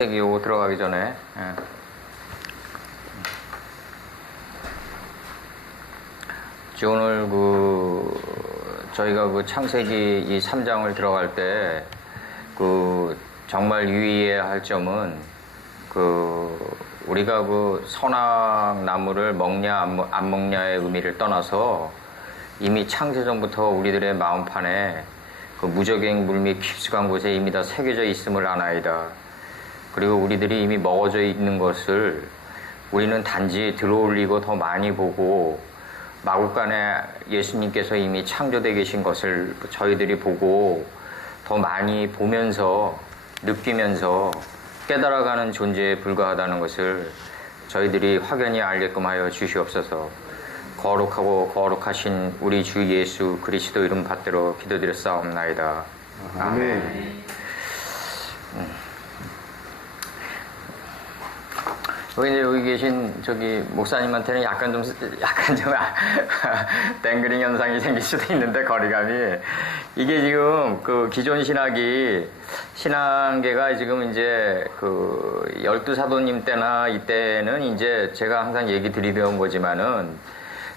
요거 들어가기 전에 오늘 저희가 창세기 이 3장을 들어갈 때 정말 유의해야 할 점은 우리가 선악나무를 먹냐 안 먹냐의 의미를 떠나서 이미 창세전부터 우리들의 마음판에 무적행 물밑 깊숙한 곳에 이미 다 새겨져 있음을 아나이다. 그리고 우리들이 이미 먹어져 있는 것을 우리는 단지 들어올리고 더 많이 보고 마구간에 예수님께서 이미 창조되어 계신 것을 저희들이 보고 더 많이 보면서 느끼면서 깨달아가는 존재에 불과하다는 것을 저희들이 확연히 알게끔 하여 주시옵소서. 거룩하고 거룩하신 우리 주 예수 그리스도 이름 받들어 기도드렸사옵나이다. 아멘. 여기 계신 목사님한테는 약간 좀 땡그링 현상이 생길 수도 있는데, 거리감이. 이게 지금 기존 신앙계가 지금 이제 열두 사도님 때나 이때는 이제 제가 항상 얘기 드리던 거지만은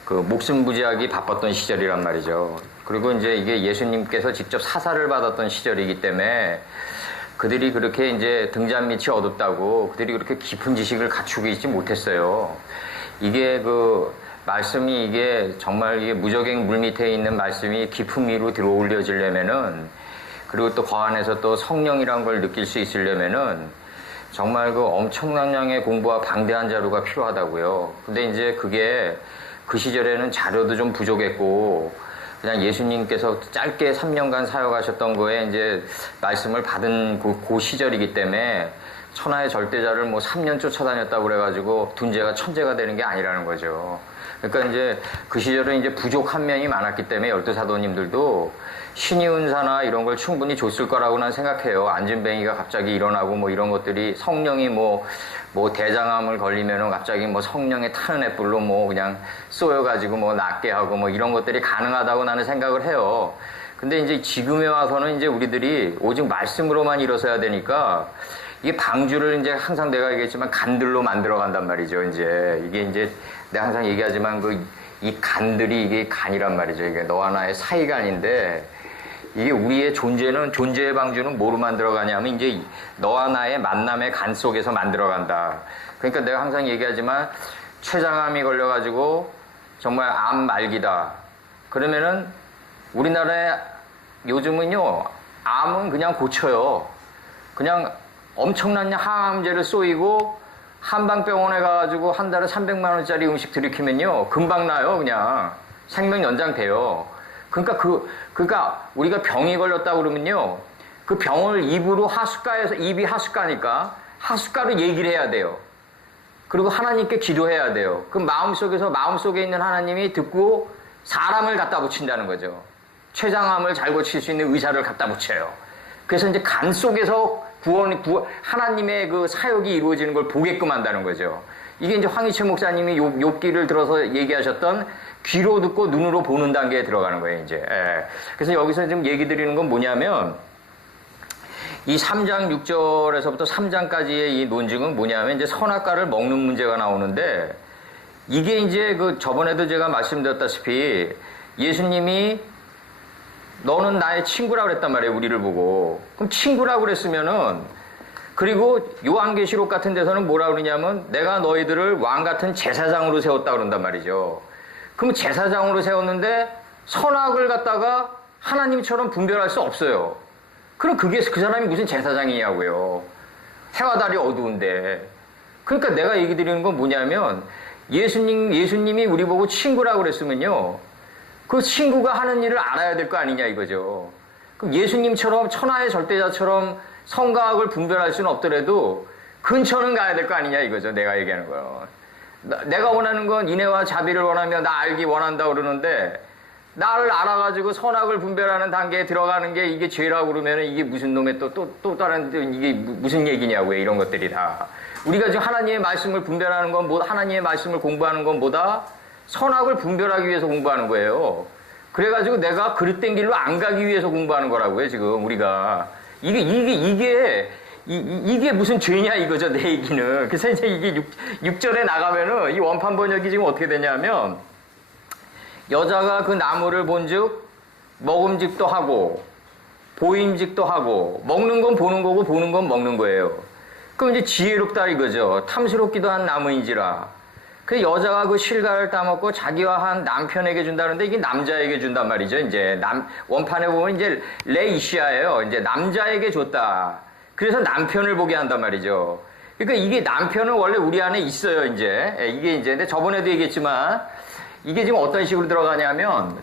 목숨 부지하기 바빴던 시절이란 말이죠. 그리고 이제 이게 예수님께서 직접 사사를 받았던 시절이기 때문에 그들이 그렇게 이제 등잔 밑이 어둡다고 그들이 그렇게 깊은 지식을 갖추고 있지 못했어요. 이게 말씀이 이게 정말 이게 무적행 물 밑에 있는 말씀이 깊은 위로 들어올려지려면은, 그리고 또 그 안에서 또 성령이란 걸 느낄 수 있으려면은 정말 엄청난 양의 공부와 방대한 자료가 필요하다고요. 근데 이제 그게 그 시절에는 자료도 좀 부족했고, 그냥 예수님께서 짧게 3년간 사역하셨던 거에 이제 말씀을 받은 그 시절이기 때문에 천하의 절대자를 3년 쫓아다녔다고 그래가지고 둔재가 천재가 되는 게 아니라는 거죠. 그러니까 이제 그 시절은 이제 부족한 면이 많았기 때문에 열두 사도님들도 신의 은사나 이런 걸 충분히 줬을 거라고 난 생각해요. 안진뱅이가 갑자기 일어나고 이런 것들이, 성령이 대장암을 걸리면은 갑자기 성령의 타는 햇불로 그냥 쏘여가지고 낫게 하고 이런 것들이 가능하다고 나는 생각을 해요. 근데 이제 지금에 와서는 이제 우리들이 오직 말씀으로만 일어서야 되니까 이게 방주를 이제 항상 내가 얘기했지만 간들로 만들어 간단 말이죠. 이게 이제 내가 항상 얘기하지만 이 간들이 이게 간이란 말이죠. 이게 너와 나의 사이간인데, 이게 우리의 존재의 방주는 뭐로 만들어가냐면 이제 너와 나의 만남의 간 속에서 만들어간다. 그러니까 내가 항상 얘기하지만 췌장암이 걸려가지고 정말 암 말기다. 그러면은 우리나라에 요즘은요, 암은 그냥 고쳐요. 그냥 엄청난 항암제를 쏘이고 한방병원에 가가지고 한 달에 300만 원짜리 음식 들이키면요, 금방 나요. 그냥 생명 연장돼요. 그러니까 우리가 병이 걸렸다 그러면요, 그 병을 입이 하숫가니까 하숫가로 얘기를 해야 돼요. 그리고 하나님께 기도해야 돼요. 그 마음속에 있는 하나님이 듣고 사람을 갖다 붙인다는 거죠. 췌장암을 잘 고칠 수 있는 의사를 갖다 붙여요. 그래서 이제 간 속에서 하나님의 그 사역이 이루어지는 걸 보게끔 한다는 거죠. 이게 이제 황희철 목사님이 욥기를 들어서 얘기하셨던 귀로 듣고 눈으로 보는 단계에 들어가는 거예요, 이제. 그래서 여기서 지금 얘기 드리는 건 뭐냐면, 이 3장 6절에서부터 3장까지의 이 논증은 뭐냐면, 이제 선악과를 먹는 문제가 나오는데, 이게 이제 저번에도 제가 말씀드렸다시피, 예수님이 너는 나의 친구라고 그랬단 말이에요, 우리를 보고. 그럼 친구라고 그랬으면은, 그리고 요한계시록 같은 데서는 뭐라 그러냐면, 내가 너희들을 왕 같은 제사장으로 세웠다 그런단 말이죠. 그럼 제사장으로 세웠는데 선악을 갖다가 하나님처럼 분별할 수 없어요. 그럼 그 사람이 무슨 제사장이냐고요. 해와 달이 어두운데. 그러니까 내가 얘기 드리는 건 뭐냐면, 예수님이 우리 보고 친구라고 그랬으면요, 그 친구가 하는 일을 알아야 될 거 아니냐 이거죠. 그럼 예수님처럼 천하의 절대자처럼 성과학을 분별할 수는 없더라도 근처는 가야 될 거 아니냐 이거죠. 내가 얘기하는 거요. 내가 원하는 건 인애와 자비를 원하며 나 알기 원한다 그러는데, 나를 알아가지고 선악을 분별하는 단계에 들어가는 게 이게 죄라고 그러면 이게 무슨 놈의 또 다른, 이게 무슨 얘기냐고요. 이런 것들이 다. 우리가 지금 하나님의 말씀을 분별하는 건 하나님의 말씀을 공부하는 건 뭐다? 선악을 분별하기 위해서 공부하는 거예요. 그래가지고 내가 그릇된 길로 안 가기 위해서 공부하는 거라고요, 지금 우리가. 이게 이게 무슨 죄냐 이거죠, 내 얘기는. 그래서 이제 이게 6절에 나가면은 이 원판 번역이 지금 어떻게 되냐면, 여자가 그 나무를 본즉 먹음직도 하고 보임직도 하고, 먹는 건 보는 거고 보는 건 먹는 거예요. 그럼 이제 지혜롭다 이거죠. 탐스럽기도 한 나무인지라. 그 여자가 그 실과를 따먹고 자기와 한 남편에게 준다는데, 이게 남자에게 준단 말이죠. 이제 원판에 보면 이제 레이시아예요. 이제 남자에게 줬다. 그래서 남편을 보게 한단 말이죠. 그러니까 이게 남편은 원래 우리 안에 있어요. 이제 이게 이제 근데 저번에도 얘기했지만, 이게 지금 어떤 식으로 들어가냐면,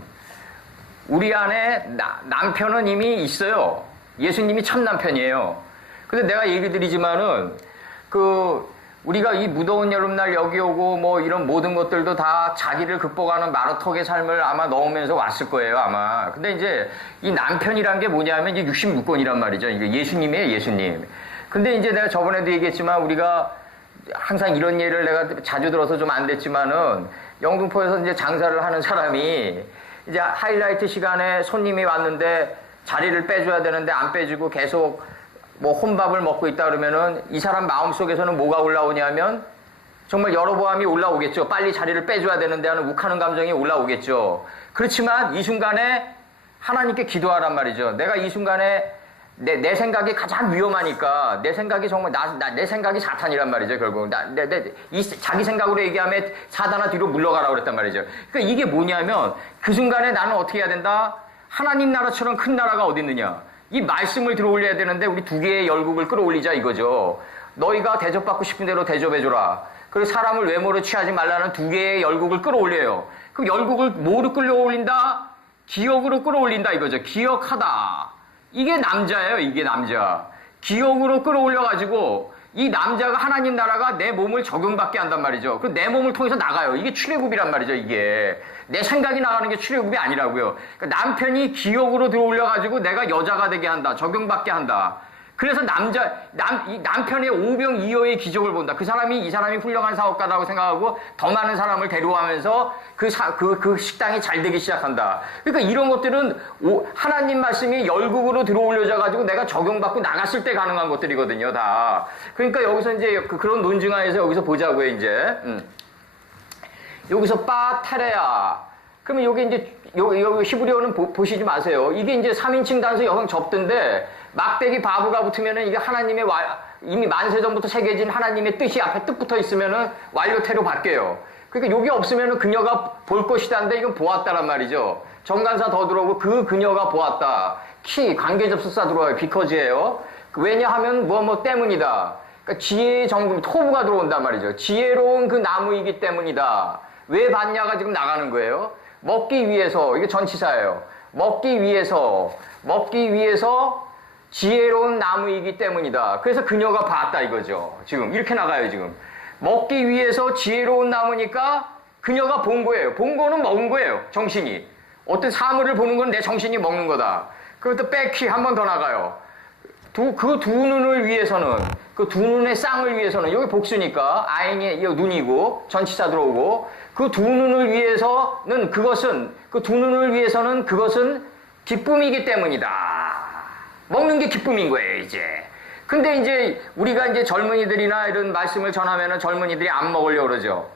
우리 안에 남편은 이미 있어요. 예수님이 참 남편이에요. 근데 내가 얘기 드리지만은, 우리가 이 무더운 여름날 여기 오고 뭐 이런 모든 것들도 다 자기를 극복하는 마루턱의 삶을 아마 넣으면서 왔을 거예요, 아마. 근데 이제 이 남편이란 게 뭐냐면 이제 66권이란 말이죠. 이게 예수님이에요, 예수님. 근데 이제 내가 저번에도 얘기했지만, 우리가 항상 이런 예를 내가 자주 들어서 좀 안 됐지만은, 영등포에서 이제 장사를 하는 사람이 이제 하이라이트 시간에 손님이 왔는데 자리를 빼줘야 되는데 안 빼주고 계속 뭐 혼밥을 먹고 있다 그러면은, 이 사람 마음속에서는 뭐가 올라오냐면 정말 여러보암이 올라오겠죠. 빨리 자리를 빼줘야 되는데 하는 욱하는 감정이 올라오겠죠. 그렇지만 이 순간에 하나님께 기도하란 말이죠. 내가 이 순간에 내 생각이 가장 위험하니까, 내 생각이 정말 내 생각이 사탄이란 말이죠. 결국 자기 생각으로 얘기하면 사단아 뒤로 물러가라고 그랬단 말이죠. 그러니까 이게 뭐냐면, 그 순간에 나는 어떻게 해야 된다? 하나님 나라처럼 큰 나라가 어디 있느냐? 이 말씀을 들어올려야 되는데 우리 두 개의 열국을 끌어올리자 이거죠. 너희가 대접받고 싶은 대로 대접해줘라. 그리고 사람을 외모로 취하지 말라는 두 개의 열국을 끌어올려요. 그럼 열국을 뭐로 끌어올린다? 기억으로 끌어올린다 이거죠. 기억하다. 이게 남자예요. 이게 남자. 기억으로 끌어올려가지고 이 남자가 하나님 나라가 내 몸을 적용받게 한단 말이죠. 그 내 몸을 통해서 나가요. 이게 출애굽이란 말이죠. 이게 내 생각이 나가는 게 출애굽이 아니라고요. 그러니까 남편이 기억으로 들어올려가지고 내가 여자가 되게 한다. 적용받게 한다. 그래서 이 남편의 오병이어의 기적을 본다. 이 사람이 훌륭한 사업가라고 생각하고 더 많은 사람을 데려가면서 그 식당이 잘 되기 시작한다. 그러니까 이런 것들은 하나님 말씀이 열국으로 들어올려져가지고 내가 적용받고 나갔을 때 가능한 것들이거든요, 다. 그러니까 여기서 이제 그런 논증하에서 여기서 보자고요, 이제. 여기서 파테레아. 그러면 여기 이제, 여기 히브리어는 보시지 마세요. 이게 이제 3인칭 단수 여성 접든데, 막대기 바보가 붙으면은 이게 하나님의 이미 만세 전부터 새겨진 하나님의 뜻이 앞에 뜻 붙어 있으면은 완료태로 바뀌어요. 그러니까 여기 없으면은 그녀가 볼 것이다인데 이건 보았다란 말이죠. 정관사 더 들어오고 그 그녀가 보았다. 관계접속사 들어와요. 비커즈예요. 왜냐하면 뭐 때문이다. 그러니까 지혜의 정금, 토부가 들어온단 말이죠. 지혜로운 그 나무이기 때문이다. 왜 봤냐가 지금 나가는 거예요. 먹기 위해서, 이게 전치사예요. 먹기 위해서 지혜로운 나무이기 때문이다. 그래서 그녀가 봤다 이거죠. 지금 이렇게 나가요. 지금 먹기 위해서 지혜로운 나무니까 그녀가 본 거예요. 본 거는 먹은 거예요. 정신이. 어떤 사물을 보는 건 내 정신이 먹는 거다. 그것도 백키 한 번 더 나가요. 그 두 눈을 위해서는, 그 두 눈의 쌍을 위해서는, 여기 복수니까 아인이 눈이고 전치사 들어오고, 그 두 눈을 위해서는 그것은 기쁨이기 때문이다. 먹는 게 기쁨인 거예요, 이제. 근데 이제 우리가 이제 젊은이들이나 이런 말씀을 전하면은 젊은이들이 안 먹으려고 그러죠.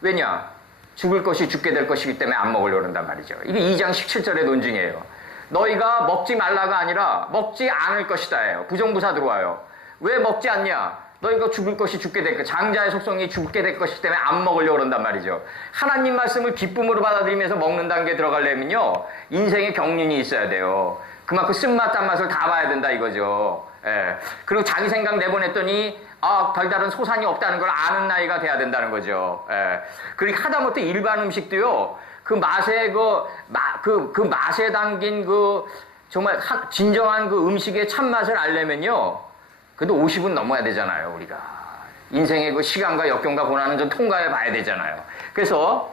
왜냐? 죽을 것이 죽게 될 것이기 때문에 안 먹으려고 그런단 말이죠. 이게 2장 17절의 논증이에요. 너희가 먹지 말라가 아니라 먹지 않을 것이다예요. 부정부사 들어와요. 왜 먹지 않냐? 너희가 죽을 것이 죽게 될 것, 장자의 속성이 죽게 될 것이기 때문에 안 먹으려고 그런단 말이죠. 하나님 말씀을 기쁨으로 받아들이면서 먹는 단계에 들어가려면요, 인생의 경륜이 있어야 돼요. 그만큼 쓴맛 단맛을 다 봐야 된다 이거죠. 예. 그리고 자기 생각 내보냈더니 별다른 소산이 없다는 걸 아는 나이가 돼야 된다는 거죠. 예. 그리고 하다못해 일반 음식도요, 그 맛에 맛에 담긴 정말 진정한 그 음식의 참맛을 알려면요, 그래도 50은 넘어야 되잖아요, 우리가. 인생의 그 시간과 역경과 고난은 좀 통과해 봐야 되잖아요. 그래서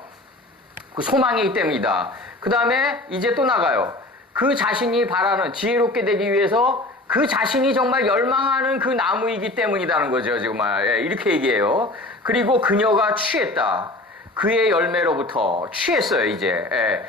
그 소망이기 때문이다. 그 다음에 이제 또 나가요. 그 자신이 바라는, 지혜롭게 되기 위해서 그 자신이 정말 열망하는 그 나무이기 때문이라는 거죠, 정말. 예, 이렇게 얘기해요. 그리고 그녀가 취했다. 그의 열매로부터 취했어요, 이제. 예,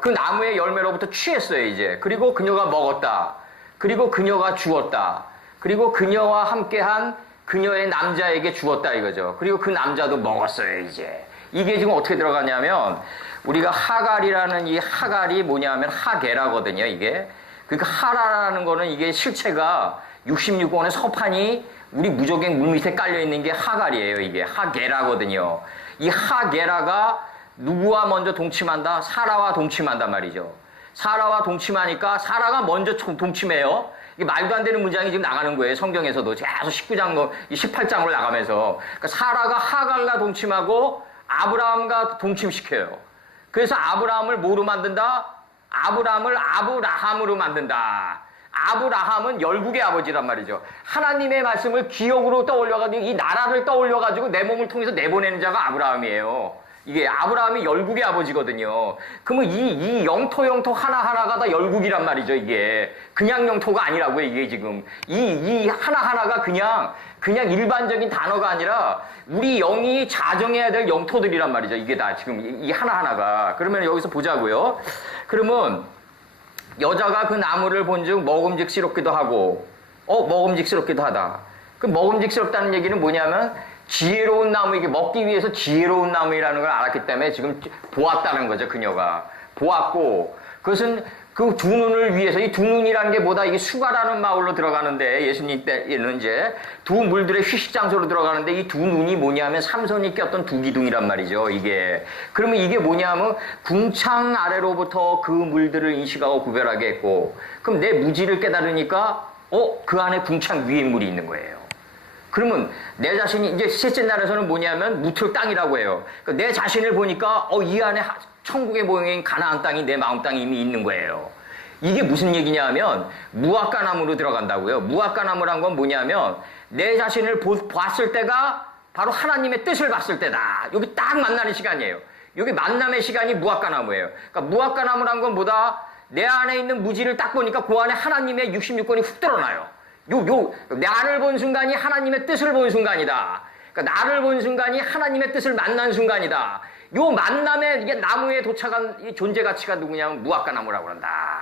그 나무의 열매로부터 취했어요, 이제. 그리고 그녀가 먹었다. 그리고 그녀가 주었다. 그리고 그녀와 함께한 그녀의 남자에게 주었다 이거죠. 그리고 그 남자도 먹었어요, 이제. 이게 지금 어떻게 들어가냐면, 우리가 하갈이라는 이 하갈이 뭐냐면 하게라거든요, 이게. 그러니까 하라라는 거는 이게 실체가 66권의 서판이 우리 무적행 물 밑에 깔려있는 게 하갈이에요, 이게. 하게라거든요. 이 하게라가 누구와 먼저 동침한다? 사라와 동침한단 말이죠. 사라와 동침하니까 사라가 먼저 동침해요. 이게 말도 안 되는 문장이 지금 나가는 거예요. 성경에서도 계속 19장, 18장으로 나가면서. 그러니까 사라가 하갈과 동침하고 아브라함과 동침시켜요. 그래서 아브라함을 뭐로 만든다? 아브라함을 아브라함으로 만든다. 아브라함은 열국의 아버지란 말이죠. 하나님의 말씀을 기억으로 떠올려가지고 이 나라를 떠올려가지고 내 몸을 통해서 내보내는 자가 아브라함이에요. 이게 아브라함이 열국의 아버지거든요. 그러면 이 영토 하나하나가 다 열국이란 말이죠, 이게. 그냥 영토가 아니라고요, 이게 지금. 이 하나하나가 그냥 일반적인 단어가 아니라 우리 영이 자정해야 될 영토들이란 말이죠. 이게 다 지금 이 하나하나가. 그러면 여기서 보자고요. 그러면 여자가 그 나무를 본즉 먹음직스럽기도 하고, 먹음직스럽기도 하다. 그 먹음직스럽다는 얘기는 뭐냐면 지혜로운 나무, 이게 먹기 위해서 지혜로운 나무라는 걸 알았기 때문에 지금 보았다는 거죠, 그녀가. 보았고, 그것은 그 두 눈을 위해서, 이 두 눈이라는 게 뭐다? 이게 수가라는 마을로 들어가는데, 예수님 때에는 이제 두 물들의 휴식장소로 들어가는데, 이 두 눈이 뭐냐면 삼손이 꼈던 두 기둥이란 말이죠, 이게. 그러면 이게 뭐냐면 궁창 아래로부터 그 물들을 인식하고 구별하게 했고, 그럼 내 무지를 깨달으니까, 그 안에 궁창 위에 물이 있는 거예요. 그러면 내 자신이 이제 셋째 날에서는 뭐냐면 무틀 땅이라고 해요. 그러니까 내 자신을 보니까 이 안에 천국의 모형인 가나안 땅이 내 마음 땅이 이미 있는 거예요. 이게 무슨 얘기냐 하면 무화과나무로 들어간다고요. 무화과나무란 건 뭐냐면 내 자신을 봤을 때가 바로 하나님의 뜻을 봤을 때다. 여기 딱 만나는 시간이에요. 여기 만남의 시간이 무화과나무예요. 그러니까 무화과나무란 건 뭐다? 내 안에 있는 무지를 딱 보니까 그 안에 하나님의 66권이 훅 드러나요. 나를 본 순간이 하나님의 뜻을 본 순간이다. 그러니까 나를 본 순간이 하나님의 뜻을 만난 순간이다. 요 만남에 이게 나무에 도착한 이 존재 가치가 누구냐면 무화과나무라고 한다.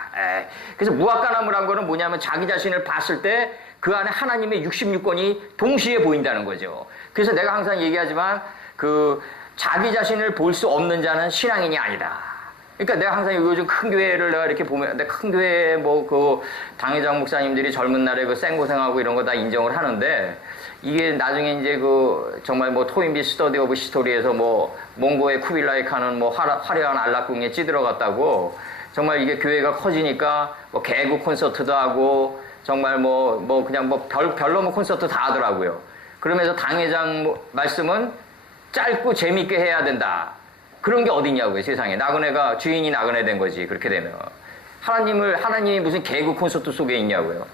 그래서 무화과나무란 거는 뭐냐면 자기 자신을 봤을 때 그 안에 하나님의 66권이 동시에 보인다는 거죠. 그래서 내가 항상 얘기하지만 자기 자신을 볼 수 없는 자는 신앙인이 아니다. 그러니까 내가 항상 요즘 큰 교회를 내가 이렇게 보면, 큰 교회에 당회장 목사님들이 젊은 날에 생고생하고 이런 거 다 인정을 하는데, 이게 나중에 이제 정말 토인비 스터디 오브 히스토리에서 몽고의 쿠빌라이 칸은 화려한 안락궁에 찌들어갔다고, 정말 이게 교회가 커지니까 개그 콘서트도 하고, 정말 그냥 별로 콘서트 다 하더라고요. 그러면서 당회장 말씀은 짧고 재밌게 해야 된다. 그런 게 어딨냐고요, 세상에. 나그네가, 주인이 나그네 된 거지, 그렇게 되면. 하나님이 무슨 개그 콘서트 속에 있냐고요.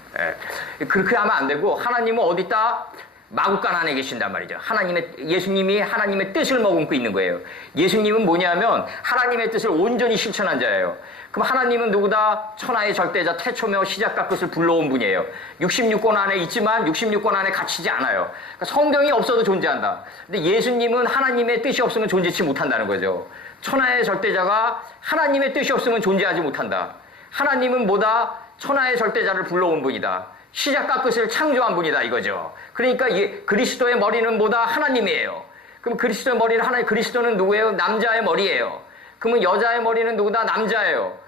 그렇게 하면 안 되고, 하나님은 어디 있다? 마구간 안에 계신단 말이죠. 예수님이 하나님의 뜻을 머금고 있는 거예요. 예수님은 뭐냐면, 하나님의 뜻을 온전히 실천한 자예요. 그럼 하나님은 누구다? 천하의 절대자, 태초며 시작과 끝을 불러온 분이에요. 66권 안에 있지만 66권 안에 갇히지 않아요. 그러니까 성경이 없어도 존재한다. 근데 예수님은 하나님의 뜻이 없으면 존재치 못한다는 거죠. 천하의 절대자가 하나님의 뜻이 없으면 존재하지 못한다. 하나님은 뭐다? 천하의 절대자를 불러온 분이다. 시작과 끝을 창조한 분이다 이거죠. 그러니까 그리스도의 머리는 뭐다? 하나님이에요. 그럼 그리스도의 머리는 그리스도는 누구예요? 남자의 머리예요. 그러면 여자의 머리는 누구다? 남자예요.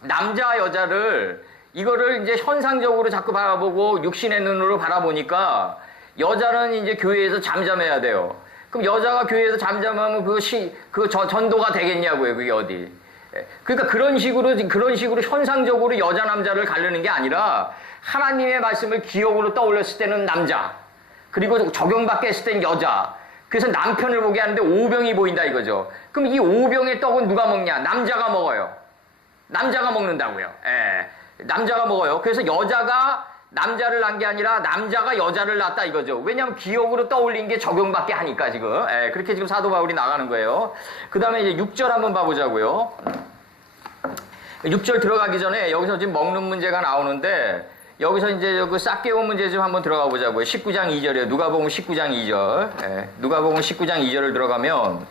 남자 여자를 이제 현상적으로 자꾸 바라보고 육신의 눈으로 바라보니까 여자는 이제 교회에서 잠잠해야 돼요. 그럼 여자가 교회에서 잠잠하면 전도가 되겠냐고요. 그게 어디? 그러니까 그런 식으로 현상적으로 여자 남자를 가르는 게 아니라 하나님의 말씀을 기억으로 떠올렸을 때는 남자, 그리고 적용받게 했을 때는 여자. 그래서 남편을 보게 하는데 오병이 보인다 이거죠. 그럼 이 오병의 떡은 누가 먹냐? 남자가 먹어요. 남자가 먹는다고요. 남자가 먹어요. 그래서 여자가 남자를 낳은 게 아니라 남자가 여자를 낳았다 이거죠. 왜냐하면 기억으로 떠올린 게 적용받게 하니까 지금. 그렇게 지금 사도 바울이 나가는 거예요. 그 다음에 이제 6절 한번 봐보자고요. 6절 들어가기 전에 여기서 지금 먹는 문제가 나오는데, 여기서 이제 싹개오 문제 좀 한번 들어가 보자고요. 19장 2절이에요. 누가복음 19장 2절. 누가복음 19장 2절을 들어가면,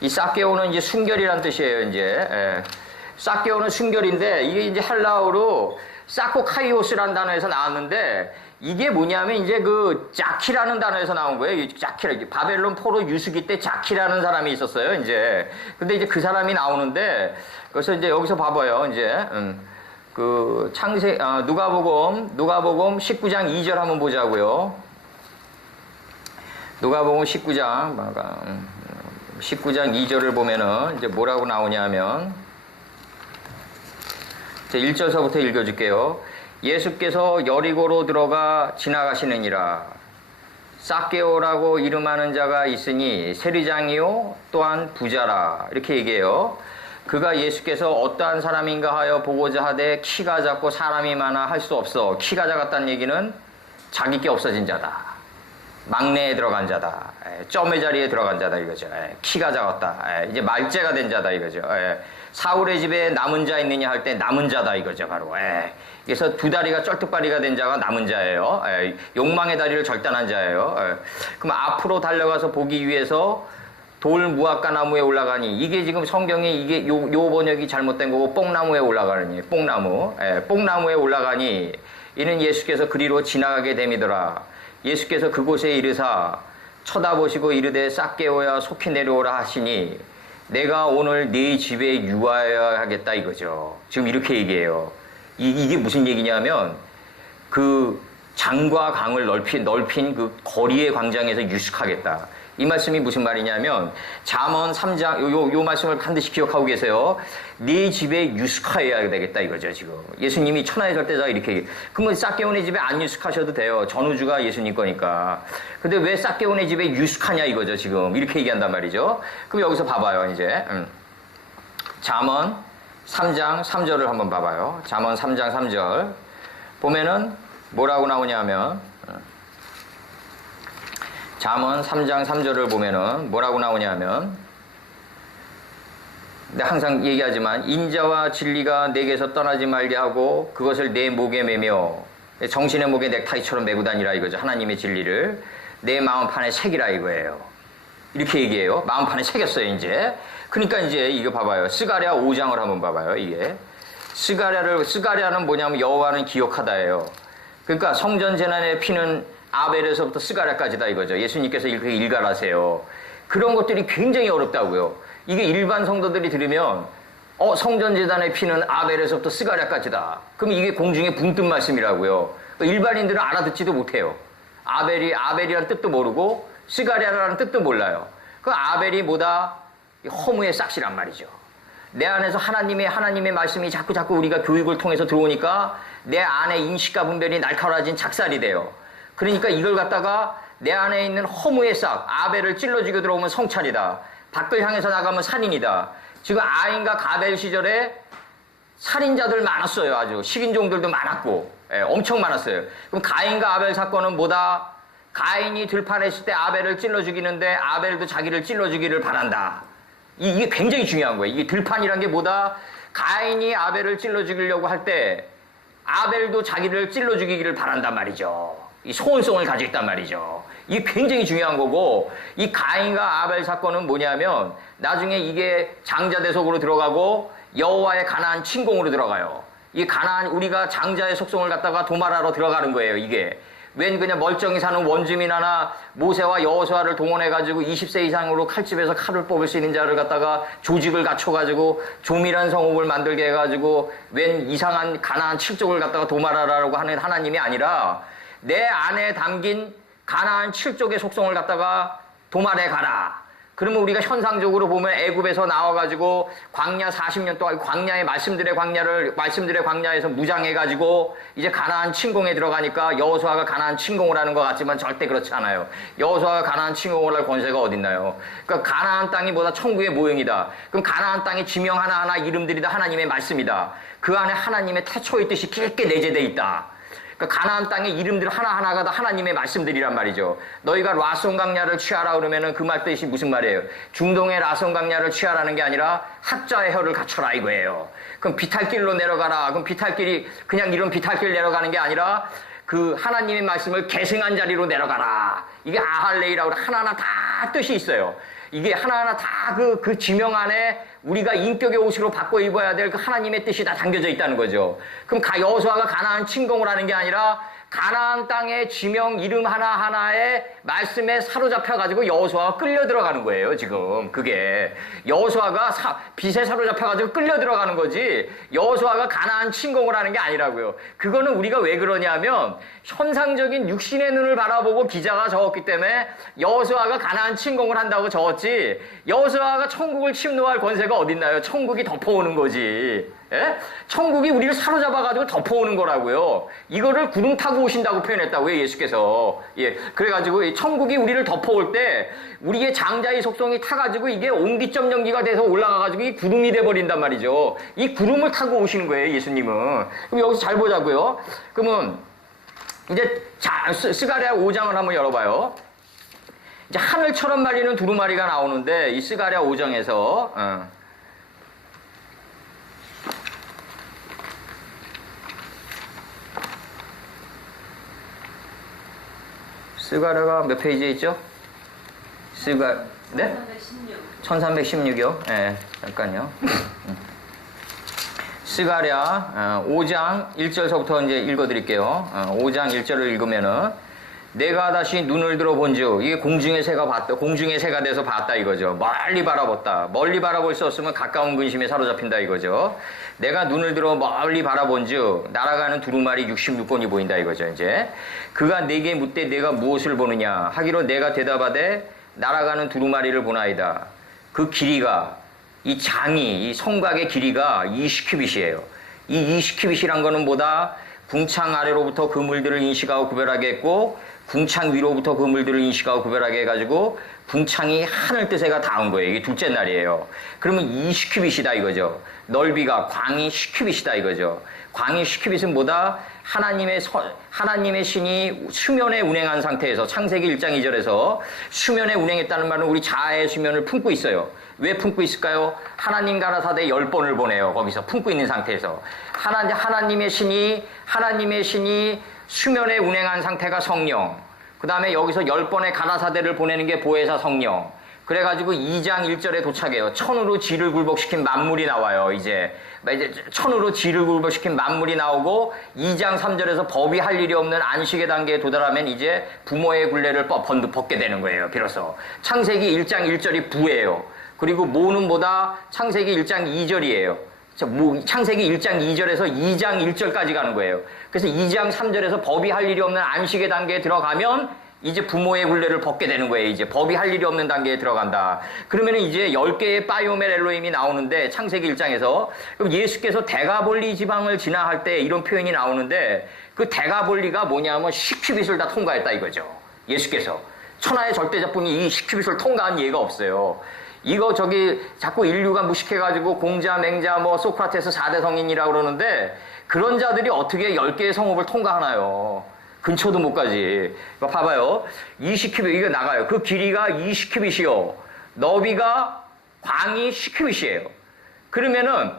이 싹개오는 이제 순결이란 뜻이에요, 이제. 싹개오는 순결인데, 이게 이제 헬라어로 사코카이오스라는 단어에서 나왔는데 이게 뭐냐면 이제 그 자키라는 단어에서 나온 거예요. 이 자키라, 바벨론 포로 유수기 때 자키라는 사람이 있었어요. 이제 근데 이제 그 사람이 나오는데 그래서 이제 여기서 봐봐요. 이제 그 누가복음 19장 2절 한번 보자고요. 누가복음 19장 2절을 보면은 이제 뭐라고 나오냐면 1절서부터 읽어줄게요. 예수께서 여리고로 들어가 지나가시느니라. 삭개오라고 이름하는 자가 있으니 세리장이요 또한 부자라. 이렇게 얘기해요. 그가 예수께서 어떠한 사람인가 하여 보고자 하되 키가 작고 사람이 많아 할 수 없어. 키가 작았다는 얘기는 자기 게 없어진 자다. 막내에 들어간 자다. 점의 자리에 들어간 자다 이거죠. 키가 작았다. 이제 말제가 된 자다 이거죠. 사울의 집에 남은 자 있느냐 할 때 남은 자다 이거죠. 바로. 그래서 두 다리가 쩔뚝바리가 된 자가 남은 자예요. 욕망의 다리를 절단한 자예요. 그럼 앞으로 달려가서 보기 위해서 돌 무화과 나무에 올라가니, 이게 지금 성경에 이게 요 번역이 잘못된 거고 뽕나무에 올라가니, 뽕나무에 올라가니 이는 예수께서 그리로 지나가게 됨이더라. 예수께서 그곳에 이르사 쳐다보시고 이르되 삭개오야 속히 내려오라 하시니 내가 오늘 네 집에 유하여야 하겠다 이거죠. 지금 이렇게 얘기해요. 이게 무슨 얘기냐면 그 장과 강을 넓힌 그 거리의 광장에서 유숙하겠다. 이 말씀이 무슨 말이냐면 잠언 3장 요 말씀을 반드시 기억하고 계세요. 네 집에 유숙하여야 되겠다 이거죠. 지금 예수님이 천하의 절대자 이렇게. 그러면 삭개오네 집에 안 유숙하셔도 돼요. 전우주가 예수님 거니까. 근데 왜 삭개오네 집에 유숙하냐 이거죠. 지금 이렇게 얘기한단 말이죠. 그럼 여기서 봐봐요. 이제 잠언 3장 3절을 한번 봐봐요. 잠언 3장 3절 보면은 뭐라고 나오냐면 잠언 3장 3절을 보면은 뭐라고 나오냐면, 근데 항상 얘기하지만 인자와 진리가 내게서 떠나지 말게 하고 그것을 내 목에 매며 정신의 목에 넥타이처럼 메고 다니라 이거죠. 하나님의 진리를 내 마음판에 새기라 이거예요. 이렇게 얘기해요. 마음판에 새겼어요 이제. 그러니까 이제 이거 봐봐요. 스가랴 5장을 한번 봐봐요. 이게 스가랴는 뭐냐면 여호와는 기억하다예요. 그러니까 성전 제단에 피는 아벨에서부터 스가랴까지다 이거죠. 예수님께서 이렇게 일갈하세요. 그런 것들이 굉장히 어렵다고요. 이게 일반 성도들이 들으면 성전 제단에 피는 아벨에서부터 스가랴까지다. 그럼 이게 공중에 붕 뜬 말씀이라고요. 일반인들은 알아듣지도 못해요. 아벨이라는 뜻도 모르고 스가랴라는 뜻도 몰라요. 그 아벨이 뭐다? 허무의 싹시란 말이죠. 내 안에서 하나님의 말씀이 자꾸 우리가 교육을 통해서 들어오니까 내 안에 인식과 분별이 날카로워진 작살이 돼요. 그러니까 이걸 갖다가 내 안에 있는 허무의 싹, 아벨을 찔러주고 들어오면 성찬이다. 밖을 향해서 나가면 살인이다. 지금 아인과 가벨 시절에 살인자들 많았어요. 아주 식인종들도 많았고 엄청 많았어요. 그럼 가인과 아벨 사건은 뭐다? 가인이 들판했을 때 아벨을 찔러 죽이는데 아벨도 자기를 찔러 주기를 바란다. 이게 굉장히 중요한 거예요. 이게 들판이란 게 뭐다? 가인이 아벨을 찔러 죽이려고 할 때 아벨도 자기를 찔러 죽이기를 바란단 말이죠. 이 소원성을 가지고 있단 말이죠. 이게 굉장히 중요한 거고, 이 가인과 아벨 사건은 뭐냐면 나중에 이게 장자대속으로 들어가고 여호와의 가나안 침공으로 들어가요. 이 가나안, 우리가 장자의 속성을 갖다가 도말하러 들어가는 거예요. 이게 웬 그냥 멀쩡히 사는 원주민 하나 모세와 여호수아를 동원해가지고 20세 이상으로 칼집에서 칼을 뽑을 수 있는 자를 갖다가 조직을 갖춰가지고 조밀한 성읍을 만들게 해가지고 웬 이상한 가나안 칠족을 갖다가 도말하라고 하는 하나님이 아니라 내 안에 담긴 가나안 칠족의 속성을 갖다가 도말해 가라. 그러면 우리가 현상적으로 보면 애굽에서 나와가지고 광야 40년 동안 광야의 말씀들의 광야에서 무장해가지고 이제 가나안 침공에 들어가니까 여호수아가 가나안 침공을 하는 것 같지만 절대 그렇지 않아요. 여호수아가 가나안 침공을 할 권세가 어딨나요? 그러니까 가나안 땅이 뭐다? 천국의 모형이다. 그럼 가나안 땅의 지명 하나하나 이름들이 다 하나님의 말씀이다. 그 안에 하나님의 태초의 뜻이 깊게 내재되어 있다. 그러니까 가나안 땅의 이름들 하나하나가 다 하나님의 말씀들이란 말이죠. 너희가 라손 강야를 취하라 그러면은 그 말 뜻이 무슨 말이에요? 중동의 라손 강야를 취하라는 게 아니라 학자의 혀를 갖춰라 이거예요. 그럼 비탈길로 내려가라. 그럼 비탈길이 그냥 이런 비탈길 내려가는 게 아니라 그 하나님의 말씀을 계승한 자리로 내려가라. 이게 아할레이라고 하나하나 다 뜻이 있어요. 이게 하나하나 다 그 지명 안에 우리가 인격의 옷으로 바꿔 입어야 될 그 하나님의 뜻이 다 담겨져 있다는 거죠. 그럼 여호수아가 가나안 침공을 하는 게 아니라 가나안 땅의 지명 이름 하나하나에 말씀에 사로잡혀가지고 여호수아가 끌려 들어가는 거예요, 지금. 그게. 여호수아가 빛에 사로잡혀가지고 끌려 들어가는 거지, 여호수아가 가나안 침공을 하는 게 아니라고요. 그거는 우리가 왜 그러냐면, 현상적인 육신의 눈을 바라보고 기자가 적었기 때문에 여호수아가 가나안 침공을 한다고 적었지, 여호수아가 천국을 침노할 권세가 어딨나요? 천국이 덮어오는 거지. 예? 천국이 우리를 사로잡아가지고 덮어오는 거라고요. 이거를 구름 타고 오신다고 표현했다고요, 예수께서. 예. 그래가지고 이 천국이 우리를 덮어올 때 우리의 장자의 속성이 타가지고 이게 옹기점 연기가 돼서 올라가가지고 이 구름이 돼버린단 말이죠. 이 구름을 타고 오시는 거예요, 예수님은. 그럼 여기서 잘 보자고요. 그러면 이제 스가랴 5장을 한번 열어봐요. 이제 하늘처럼 말리는 두루마리가 나오는데 이 스가랴 5장에서 스가랴가 몇 페이지에 있죠? 네? 1316이요? 네, 잠깐요. 스가랴 5장 1절서부터 이제 읽어드릴게요. 5장 1절을 읽으면은 내가 다시 눈을 들어본즉 이게 공중의 새가 돼서 봤다 이거죠. 멀리 바라봤다. 멀리 바라볼 수 없으면 가까운 근심에 사로잡힌다 이거죠. 내가 눈을 들어 멀리 바라본즉 날아가는 두루마리 66권이 보인다 이거죠. 이제 그가 내게 묻되 내가 무엇을 보느냐 하기로 내가 대답하되 날아가는 두루마리를 보나이다. 그 길이가 이 성곽의 길이가 20큐빗이에요. 이 20큐빗이란 거는 뭐다? 궁창 아래로부터 그 물들을 인식하고 구별하게 했고 궁창 위로부터 그 물들을 인식하고 구별하게 해가지고 궁창이 하늘 뜻에가 닿은 거예요. 이게 둘째 날이에요. 그러면 20큐빗이다 이거죠. 넓이가 광이 10큐빗이다 이거죠. 광이 10큐빗은 뭐다? 하나님의 신이 수면에 운행한 상태에서 창세기 1장 2절에서 수면에 운행했다는 말은 우리 자아의 수면을 품고 있어요. 왜 품고 있을까요? 하나님 가라사대 10번을 보내요. 거기서 품고 있는 상태에서. 하나님의 신이 수면에 운행한 상태가 성령. 그 다음에 여기서 10번의 가라사대를 보내는 게 보혜사 성령. 그래가지고 2장 1절에 도착해요. 천으로 지를 굴복시킨 만물이 나와요. 이제 천으로 지를 굴복시킨 만물이 나오고 2장 3절에서 법이 할 일이 없는 안식의 단계에 도달하면 이제 부모의 굴레를 벗게 되는 거예요. 비로소. 창세기 1장 1절이 부예요. 그리고 모는 뭐다? 창세기 1장 2절이에요. 창세기 1장 2절에서 2장 1절까지 가는 거예요. 그래서 2장 3절에서 법이 할 일이 없는 안식의 단계에 들어가면 이제 부모의 굴레를 벗게 되는 거예요. 이제 법이 할 일이 없는 단계에 들어간다. 그러면 이제 10개의 바이오멜 엘로힘이 나오는데 창세기 1장에서 그럼 예수께서 대가볼리 지방을 지나할 때 이런 표현이 나오는데 그 대가볼리가 뭐냐면 10큐빗을 다 통과했다 이거죠. 예수께서. 천하의 절대자뿐이 이 10큐빗을 통과한 예가 없어요. 이거 자꾸 인류가 무식해가지고 공자, 맹자, 소크라테스 4대 성인이라고 그러는데 그런 자들이 어떻게 10개의 성읍을 통과하나요? 근처도 못 가지. 봐봐요. 20큐빗, 이거 나가요. 그 길이가 20큐빗이요. 너비가 광이 10큐빗이에요. 그러면은,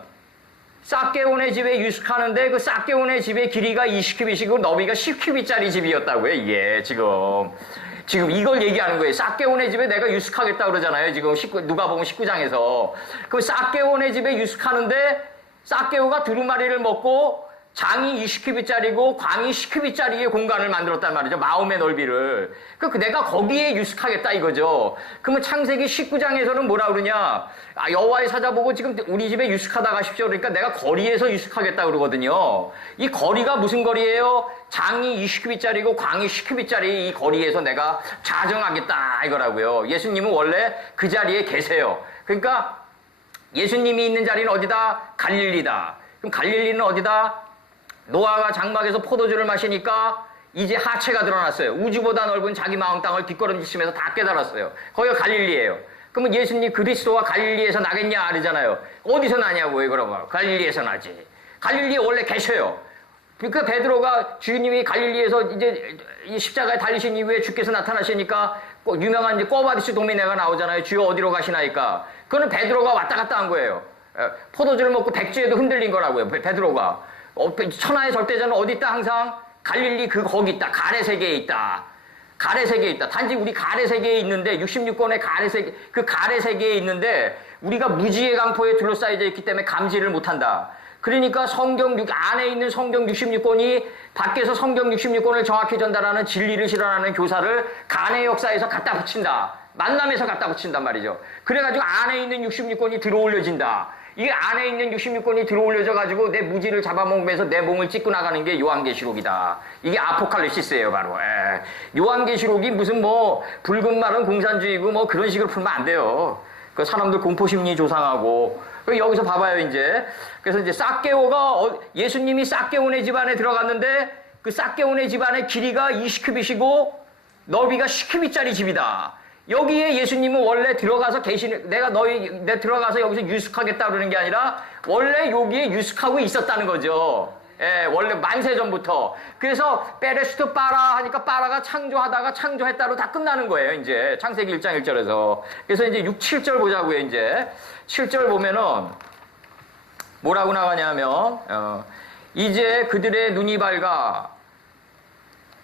싹개온의 집에 유숙하는데 그 싹개온의 집의 길이가 20큐빗이고 너비가 10큐빗짜리 집이었다고요, 이게, 지금 이걸 얘기하는 거예요. 싹개온의 집에 내가 유숙하겠다 그러잖아요. 지금 누가복음 19장에서. 그럼 싹개온의 집에 유숙하는데 싹개오가 두루마리를 먹고 장이 20큐빗짜리고 광이 10큐빗짜리의 공간을 만들었단 말이죠. 마음의 넓이를. 내가 거기에 유숙하겠다 이거죠. 그러면 창세기 19장에서는 뭐라 그러냐? 여호와의 사자보고 지금 우리 집에 유숙하다 가십시오. 그러니까 내가 거리에서 유숙하겠다 그러거든요. 이 거리가 무슨 거리예요? 장이 20큐빗짜리고 광이 10큐빗짜리 이 거리에서 내가 자정하겠다 이거라고요. 예수님은 원래 그 자리에 계세요. 그러니까 예수님이 있는 자리는 어디다? 갈릴리다. 그럼 갈릴리는 어디다? 노아가 장막에서 포도주를 마시니까 이제 하체가 드러났어요. 우주보다 넓은 자기 마음 땅을 뒷걸음지시면서 다 깨달았어요. 거기가 갈릴리예요. 그러면 예수님 그리스도가 갈릴리에서 나겠냐 그러잖아요. 어디서 나냐고요 그러면. 갈릴리에서 나지. 갈릴리에 원래 계셔요. 그러니까 베드로가 주님이 갈릴리에서 이제 이 십자가에 달리신 이후에 주께서 나타나시니까 유명한 이제 꿔바디스 도미네가 나오잖아요. 주여 어디로 가시나이까. 그거는 베드로가 왔다 갔다 한 거예요. 포도주를 먹고 백주에도 흔들린 거라고요. 베드로가. 천하의 절대자는 어디 있다 항상? 갈릴리 거기 있다. 갈의 세계에 있다. 가래 세계에 있다. 단지 우리 가래 세계에 있는데 66권의 가래 세계, 그 가래 세계에 있는데 우리가 무지의 강포에 둘러싸여져 있기 때문에 감지를 못한다. 그러니까 안에 있는 성경 66권이 밖에서 성경 66권을 정확히 전달하는 진리를 실현하는 교사를 간의 역사에서 갖다 붙인다. 만남에서 갖다 붙인단 말이죠. 그래가지고 안에 있는 66권이 들어올려진다. 이게 안에 있는 66권이 들어올려져가지고 내 무지를 잡아먹으면서 내 몸을 찢고 나가는 게 요한계시록이다. 이게 아포칼립시스예요, 바로. 요한계시록이 무슨 뭐 붉은 말은 공산주의고 뭐 그런 식으로 풀면 안 돼요. 그 사람들 공포심리 조상하고. 여기서 봐봐요, 이제. 그래서 이제 싹개오가, 예수님이 싹개오네 집안에 들어갔는데 그 싹개오네 집안의 길이가 20큐빗이고 너비가 10큐빗짜리 집이다. 여기에 예수님은 원래 들어가서 내가 들어가서 여기서 유숙하겠다 그러는 게 아니라 원래 여기에 유숙하고 있었다는 거죠. 원래 만세 전부터. 그래서 베레스트 빠라 하니까 빠라가 창조하다가 창조했다로 다 끝나는 거예요, 이제. 창세기 1장 1절에서. 그래서 이제 6, 7절 보자고요, 이제. 7절 보면은 뭐라고 나가냐면, 이제 그들의 눈이 밝아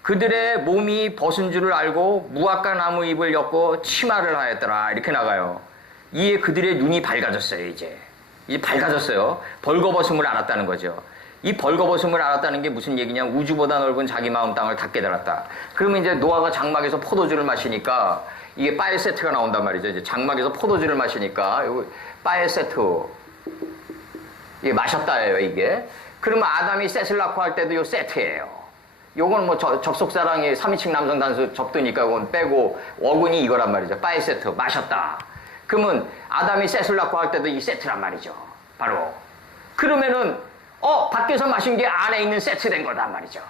그들의 몸이 벗은 줄을 알고 무화과 나무 잎을 엮고 치마를 하였더라. 이렇게 나가요. 이에 그들의 눈이 밝아졌어요, 이제 밝아졌어요. 벌거벗음을 알았다는 거죠. 이 벌거벗음을 알았다는 게 무슨 얘기냐? 우주보다 넓은 자기 마음 땅을 다 깨달았다. 그러면 이제 노아가 장막에서 포도주를 마시니까 이게 파에세트가 나온단 말이죠. 이제 장막에서 포도주를 마시니까 이거 파에세트 이게 마셨다예요, 이게. 그러면 아담이 셋을 낳고 할 때도 이 세트예요. 요건 뭐 접속사랑이 3인칭 남성 단수 접두니까 그건 빼고 어근이 이거란 말이죠. 파이세트 마셨다. 그러면 아담이 셋을 낳고 할 때도 이 세트란 말이죠. 바로. 그러면은 밖에서 마신 게 안에 있는 세트 된 거란 말이죠.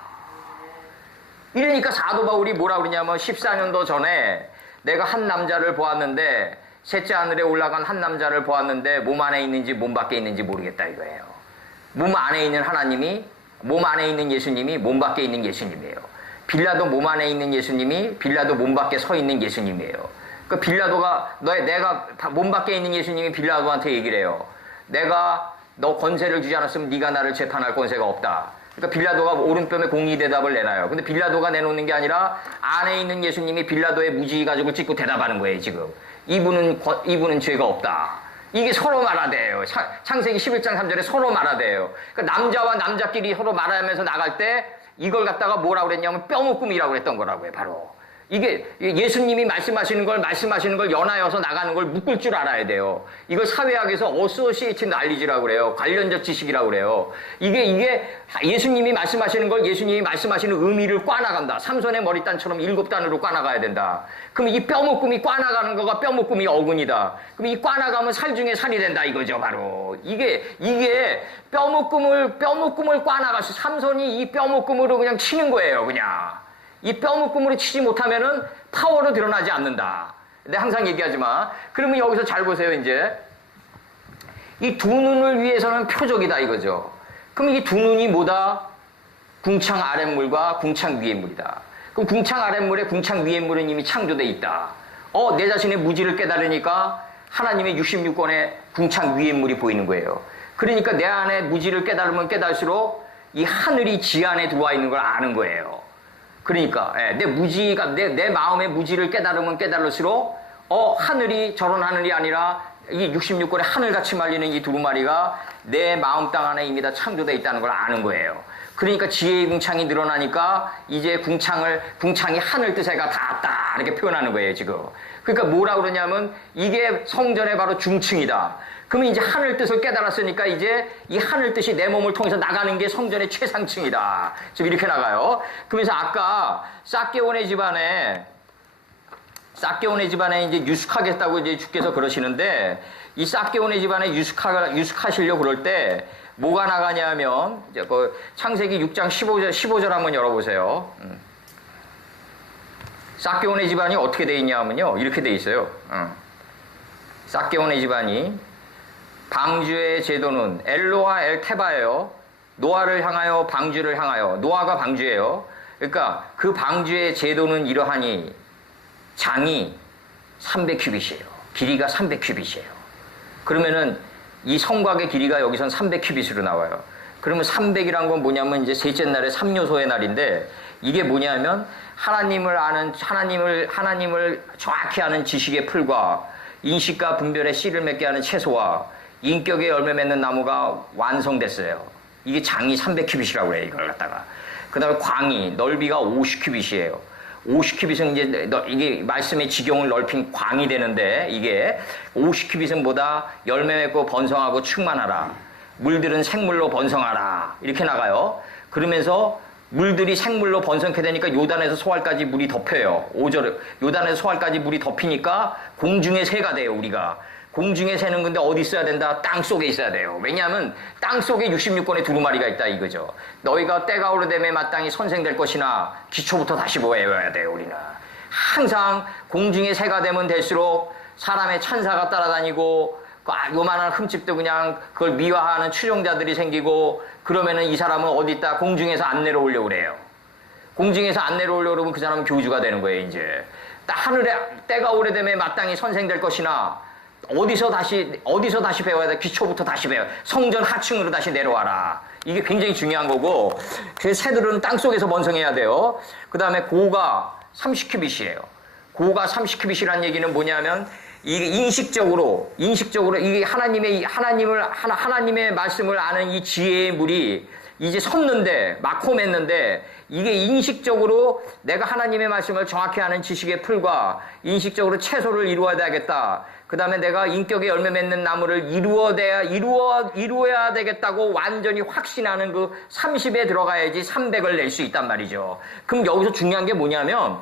이러니까 사도 바울이 뭐라 그러냐면 14년도 전에 내가 한 남자를 보았는데 셋째 하늘에 올라간 한 남자를 보았는데 몸 안에 있는지 몸 밖에 있는지 모르겠다 이거예요. 몸 안에 있는 하나님이 몸 안에 있는 예수님이 몸 밖에 있는 예수님이에요. 빌라도 몸 안에 있는 예수님이 빌라도 몸 밖에 서 있는 예수님이에요. 그 빌라도가 내가 몸 밖에 있는 예수님이 빌라도한테 얘기를 해요. 내가 너 권세를 주지 않았으면 네가 나를 재판할 권세가 없다. 그러니까 빌라도가 오른편에 공의 대답을 내놔요. 근데 빌라도가 내놓는 게 아니라 안에 있는 예수님이 빌라도의 무지의 가죽을 찢고 대답하는 거예요, 지금. 이분은 죄가 없다. 이게 서로 말하대요. 창세기 11장 3절에 서로 말하대요. 그러니까 남자와 남자끼리 서로 말하면서 나갈 때 이걸 갖다가 뭐라고 그랬냐면 뼈묶음이라고 그랬던 거라고요, 바로. 이게 예수님이 말씀하시는 걸 연하여서 나가는 걸 묶을 줄 알아야 돼요. 이걸 사회학에서 어소시에이티드 날리지라고 그래요. 관련적 지식이라고 그래요. 이게 예수님이 말씀하시는 걸 예수님이 말씀하시는 의미를 꽈나간다. 삼손의 머리단처럼 7단으로 꽈나가야 된다. 그럼 이 뼈묶음이 꽈나가는 거가 뼈묶음이 어근이다. 그럼 이 꽈나가면 살 중에 살이 된다 이거죠, 바로. 이게 뼈묶음을 꽈나가서 삼손이 이 뼈묶음으로 그냥 치는 거예요, 그냥. 이 뼈묶음으로 치지 못하면은 파워로 드러나지 않는다. 근데 항상 얘기하지만, 그러면 여기서 잘 보세요, 이제. 이 두 눈을 위해서는 표적이다, 이거죠. 그럼 이 두 눈이 뭐다? 궁창 아랫물과 궁창 위의 물이다. 그럼 궁창 아랫물에 궁창 위의 물은 이미 창조되어 있다. 내 자신의 무지를 깨달으니까 하나님의 66권의 궁창 위의 물이 보이는 거예요. 그러니까 내 안에 무지를 깨달으면 깨달을수록 이 하늘이 지 안에 들어와 있는 걸 아는 거예요. 그러니까 내 마음의 무지를 깨달으면 깨달을수록 하늘이 저런 하늘이 아니라 이 66권의 하늘같이 말리는 이 두루마리가 내 마음 땅 안에 이미 다 창조되어 있다는 걸 아는 거예요. 그러니까 지혜의 궁창이 늘어나니까 이제 궁창이 하늘 뜻에가 닿았다 이렇게 표현하는 거예요, 지금. 그러니까 뭐라 그러냐면 이게 성전의 바로 중층이다. 그러면 이제 하늘 뜻을 깨달았으니까 이제 이 하늘 뜻이 내 몸을 통해서 나가는 게 성전의 최상층이다. 지금 이렇게 나가요. 그러면서 아까 싹개온의 집안에 이제 유숙하겠다고 이제 주께서 그러시는데 이 싹개온의 집안에 유숙하시려고 그럴 때 뭐가 나가냐면 이제 그 창세기 6장 15절 한번 열어보세요. 싹개온의 집안이 어떻게 돼 있냐면요. 이렇게 돼 있어요. 싹개온의 집안이 방주의 제도는 엘로와 엘테바예요. 노아를 향하여 방주를 향하여. 노아가 방주예요. 그러니까 그 방주의 제도는 이러하니 장이 300큐빗이에요. 길이가 300큐빗이에요. 그러면은 이 성곽의 길이가 여기선 300큐빗으로 나와요. 그러면 300이란 건 뭐냐면 이제 셋째 날에 3요소의 날인데 이게 뭐냐면 하나님을 아는 하나님을 정확히 아는 지식의 풀과 인식과 분별의 씨를 맺게 하는 채소와 인격의 열매 맺는 나무가 완성됐어요. 이게 장이 300큐빗이라고 그래요. 이걸 갖다가. 그 다음에 광이 넓이가 50큐빗이에요. 50큐빗은 이제 이게 말씀의 지경을 넓힌 광이 되는데 이게 50큐빗은 뭐다? 열매 맺고 번성하고 충만하라. 물들은 생물로 번성하라. 이렇게 나가요. 그러면서 물들이 생물로 번성케 되니까 요단에서 소알까지 물이 덮여요. 5절 요단에서 소알까지 물이 덮이니까 공중의 새가 돼요. 우리가. 공중의 새는 근데 어디 있어야 된다? 땅 속에 있어야 돼요. 왜냐하면 땅 속에 66권의 두루마리가 있다 이거죠. 너희가 때가 오르됨에 마땅히 선생될 것이나 기초부터 다시 배워야 돼요. 우리는 항상 공중의 새가 되면 될수록 사람의 찬사가 따라다니고 요만한 흠집도 그냥 그걸 미화하는 추종자들이 생기고 그러면은 이 사람은 어디 있다? 공중에서 안 내려오려고 그래요. 공중에서 안 내려오려고 그러면 그 사람은 교주가 되는 거예요. 이제 하늘에 때가 오래됨에 마땅히 선생될 것이나 어디서 다시 배워야 돼? 기초부터 다시 배워. 성전 하층으로 다시 내려와라. 이게 굉장히 중요한 거고, 그 새들은 땅 속에서 번성해야 돼요. 그 다음에 고가 30큐빗이에요. 고가 30큐빗이란 얘기는 뭐냐면, 이게 인식적으로, 이게 하나님의 말씀을 아는 이 지혜의 물이 이제 섰는데, 막호 맺는데, 이게 인식적으로 내가 하나님의 말씀을 정확히 아는 지식의 풀과 인식적으로 채소를 이루어야 되겠다. 그 다음에 내가 인격의 열매 맺는 나무를 이루어야 되겠다고 완전히 확신하는 그 30에 들어가야지 300을 낼 수 있단 말이죠. 그럼 여기서 중요한 게 뭐냐면,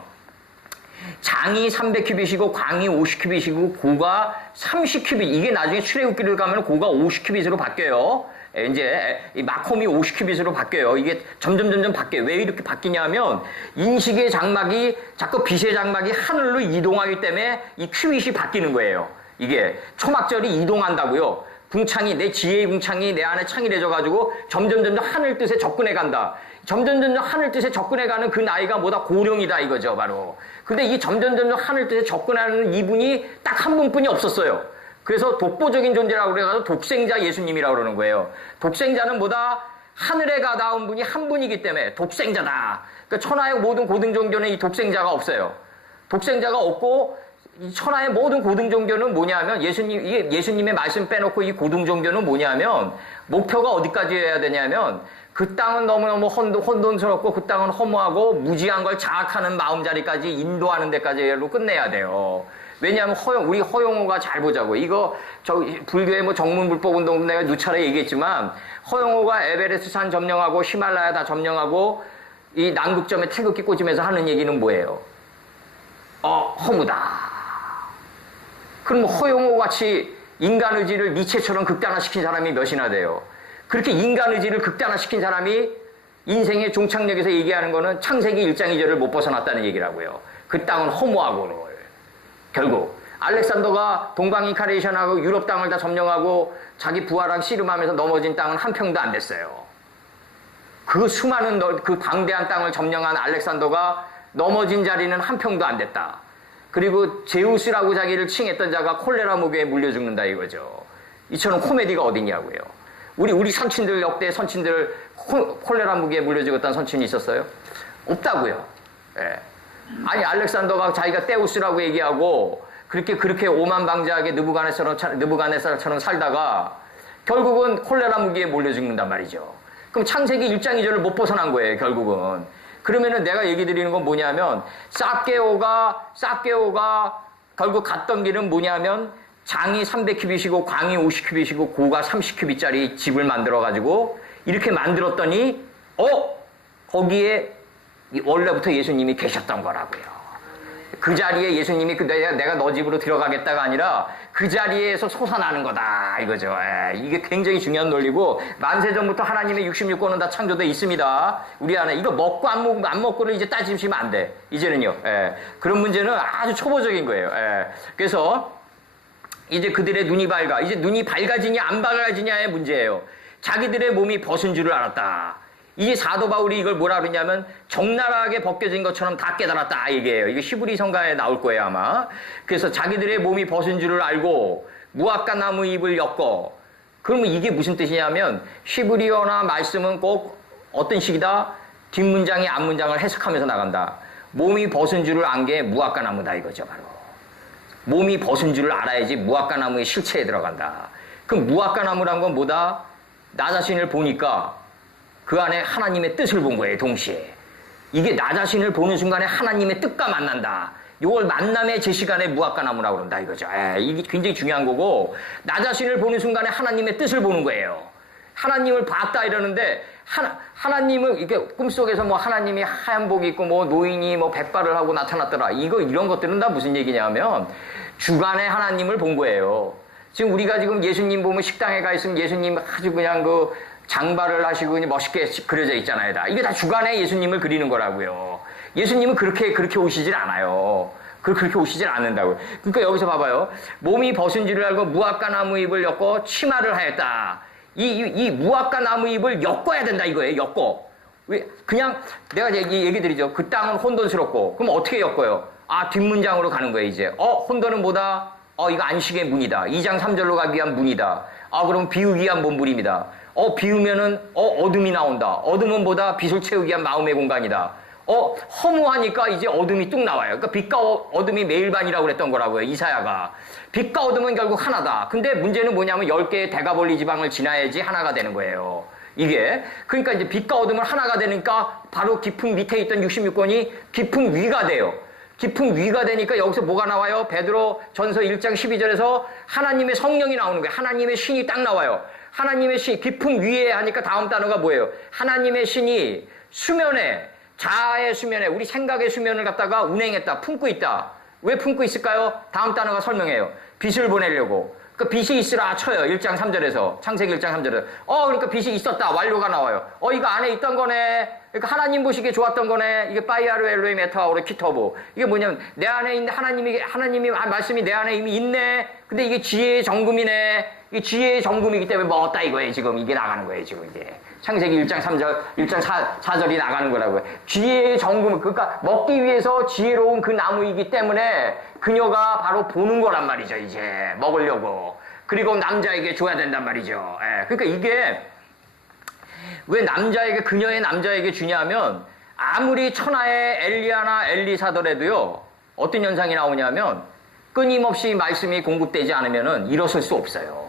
장이 300큐빗이고 광이 50큐빗이고 고가 30큐빗. 이게 나중에 출애굽기를 가면 고가 50큐빗으로 바뀌어요. 이제 마콤이 50큐빗으로 바뀌어요. 이게 점점 바뀌어요. 왜 이렇게 바뀌냐면 인식의 장막이 자꾸 빛의 장막이 하늘로 이동하기 때문에 이 큐빗이 바뀌는 거예요. 이게 초막절이 이동한다고요. 궁창이 내 지혜의 궁창이 내 안에 창이래져 가지고 점점 하늘 뜻에 접근해 간다. 점점 하늘 뜻에 접근해 가는 그 나이가 뭐다? 고령이다 이거죠, 바로. 근데 이 점점 하늘 뜻에 접근하는 이분이 딱 한 분뿐이 없었어요. 그래서 독보적인 존재라고 그래가지고 독생자 예수님이라고 그러는 거예요. 독생자는 뭐다? 하늘에 가다운 분이 한 분이기 때문에 독생자다. 그러니까 천하의 모든 고등 종교는 이 독생자가 없어요. 독생자가 없고 이 천하의 모든 고등 종교는 뭐냐면 예수님의 말씀 빼놓고 이 고등 종교는 뭐냐면 목표가 어디까지 해야 되냐면 그 땅은 너무너무 혼돈스럽고 그 땅은 허무하고 무지한 걸 자학하는 마음자리까지 인도하는 데까지로 끝내야 돼요. 왜냐하면 우리 허용호가 잘 보자고. 이거, 불교의 뭐 정문불법운동 내가 누차례 얘기했지만, 허용호가 에베레스트 산 점령하고, 히말라야 다 점령하고, 이 남극점에 태극기 꽂으면서 하는 얘기는 뭐예요? 허무다. 그럼 허용호 같이 인간 의지를 니체처럼 극단화시킨 사람이 몇이나 돼요? 그렇게 인간 의지를 극단화시킨 사람이 인생의 종착역에서 얘기하는 거는 창세기 1장 2절을 못 벗어났다는 얘기라고요. 그 땅은 허무하고, 결국 알렉산더가 동방 인카레이션하고 유럽 땅을 다 점령하고 자기 부하랑 씨름하면서 넘어진 땅은 한 평도 안 됐어요. 그 수많은 그 방대한 땅을 점령한 알렉산더가 넘어진 자리는 한 평도 안 됐다. 그리고 제우스라고 자기를 칭했던 자가 콜레라 모기에 물려 죽는다 이거죠. 이처럼 코미디가 어딨냐고요. 우리 선친들, 역대 선친들 콜레라 모기에 물려 죽었다는 선친이 있었어요? 없다고요. 예. 아니 알렉산더가 자기가 테우스라고 얘기하고 그렇게 오만방자하게 느부갓네살처럼 살다가 결국은 콜레라 무기에 몰려 죽는단 말이죠. 그럼 창세기 1장 2절을 못 벗어난 거예요. 결국은. 그러면은 내가 얘기 드리는 건 뭐냐면 싹게오가 결국 갔던 길은 뭐냐면 장이 300큐빗이고 광이 50큐빗이고 고가 30큐빗짜리 집을 만들어 가지고 이렇게 만들었더니 거기에 원래부터 예수님이 계셨던 거라고요. 그 자리에 예수님이 내가 너 집으로 들어가겠다가 아니라 그 자리에서 솟아나는 거다 이거죠. 이게 굉장히 중요한 논리고 만세전부터 하나님의 66권은 다 창조되어 있습니다. 우리 안에 이거 먹고 안 먹고를 이제 따지시면 안 돼. 이제는요. 그런 문제는 아주 초보적인 거예요. 그래서 이제 그들의 눈이 밝아. 이제 눈이 밝아지냐 안 밝아지냐의 문제예요. 자기들의 몸이 벗은 줄을 알았다. 이제 사도 바울이 이걸 뭐라 그러냐면 적나라하게 벗겨진 것처럼 다 깨달았다 얘기해요. 이게 히브리 성가에 나올 거예요 아마. 그래서 자기들의 몸이 벗은 줄을 알고 무화과 나무 잎을 엮어. 그러면 이게 무슨 뜻이냐면 히브리어나 말씀은 꼭 어떤 식이다? 뒷문장이 앞문장을 해석하면서 나간다. 몸이 벗은 줄을 안 게 무화과나무다 이거죠 바로. 몸이 벗은 줄을 알아야지 무화과나무의 실체에 들어간다. 그럼 무화과나무란 건 뭐다? 나 자신을 보니까 그 안에 하나님의 뜻을 본 거예요 동시에. 이게 나 자신을 보는 순간에 하나님의 뜻과 만난다. 이걸 만남의 제시간의 무화과나무라고 그런다 이거죠. 이게 굉장히 중요한 거고, 나 자신을 보는 순간에 하나님의 뜻을 보는 거예요. 하나님을 봤다 이러는데 하나님을 이렇게 꿈속에서 뭐 하나님이 하얀 복이 있고 뭐 노인이 뭐 백발을 하고 나타났더라. 이런 것들은 다 무슨 얘기냐면 주간에 하나님을 본 거예요. 지금 우리가 지금 예수님 보면 식당에 가 있으면 예수님 아주 그냥 그 장발을 하시고 멋있게 그려져 있잖아요. 다. 이게 다 주간에 예수님을 그리는 거라고요. 예수님은 그렇게 오시질 않아요. 그렇게 오시질 않는다고요. 그러니까 여기서 봐봐요. 몸이 벗은 줄을 알고 무화과나무 잎을 엮고 치마를 하였다. 이 무화과나무 잎을 엮어야 된다 이거예요. 엮어. 왜 그냥 내가 얘기 드리죠. 그 땅은 혼돈스럽고 그럼 어떻게 엮어요? 뒷문장으로 가는 거예요 이제. 혼돈은 뭐다? 이거 안식의 문이다. 2장 3절로 가기 위한 문이다. 그럼 비우기 위한 몸부림이다. 비우면은 어둠이 나온다. 어둠은 뭐다? 빛을 채우기 위한 마음의 공간이다. 허무하니까 이제 어둠이 뚝 나와요. 그러니까 빛과 어둠이 매일반이라고 그랬던 거라고요. 이사야가. 빛과 어둠은 결국 하나다. 근데 문제는 뭐냐면 10개의 대가벌리 지방을 지나야지 하나가 되는 거예요. 이게. 그러니까 이제 빛과 어둠은 하나가 되니까 바로 깊은 밑에 있던 66권이 깊은 위가 돼요. 깊은 위가 되니까 여기서 뭐가 나와요? 베드로 전서 1장 12절에서 하나님의 성령이 나오는 거예요. 하나님의 신이 딱 나와요. 하나님의 신, 깊은 위에 하니까 다음 단어가 뭐예요? 하나님의 신이 수면에, 자아의 수면에, 우리 생각의 수면을 갖다가 운행했다, 품고 있다. 왜 품고 있을까요? 다음 단어가 설명해요. 빛을 보내려고. 그러니까 빛이 있으라 쳐요. 1장 3절에서. 창세기 1장 3절에서. 그러니까 빛이 있었다. 완료가 나와요. 이거 안에 있던 거네. 그러니까 하나님 보시기에 좋았던 거네. 이게 파이아르 엘로임 에타오르 키터보. 이게 뭐냐면 내 안에 있는 하나님이 말씀이 내 안에 이미 있네. 근데 이게 지혜의 정금이네. 이게 지혜의 정금이기 때문에 먹었다 이거예요. 지금 이게 나가는 거예요. 지금 이게. 창세기 1장 3절, 1장 4절이 나가는 거라고요. 지혜의 정금, 그러니까 먹기 위해서 지혜로운 그 나무이기 때문에 그녀가 바로 보는 거란 말이죠, 이제. 먹으려고. 그리고 남자에게 줘야 된단 말이죠. 그러니까 이게 왜 그녀의 남자에게 주냐면 아무리 천하의 엘리야나 엘리사더라도요, 어떤 현상이 나오냐면 끊임없이 말씀이 공급되지 않으면은 일어설 수 없어요.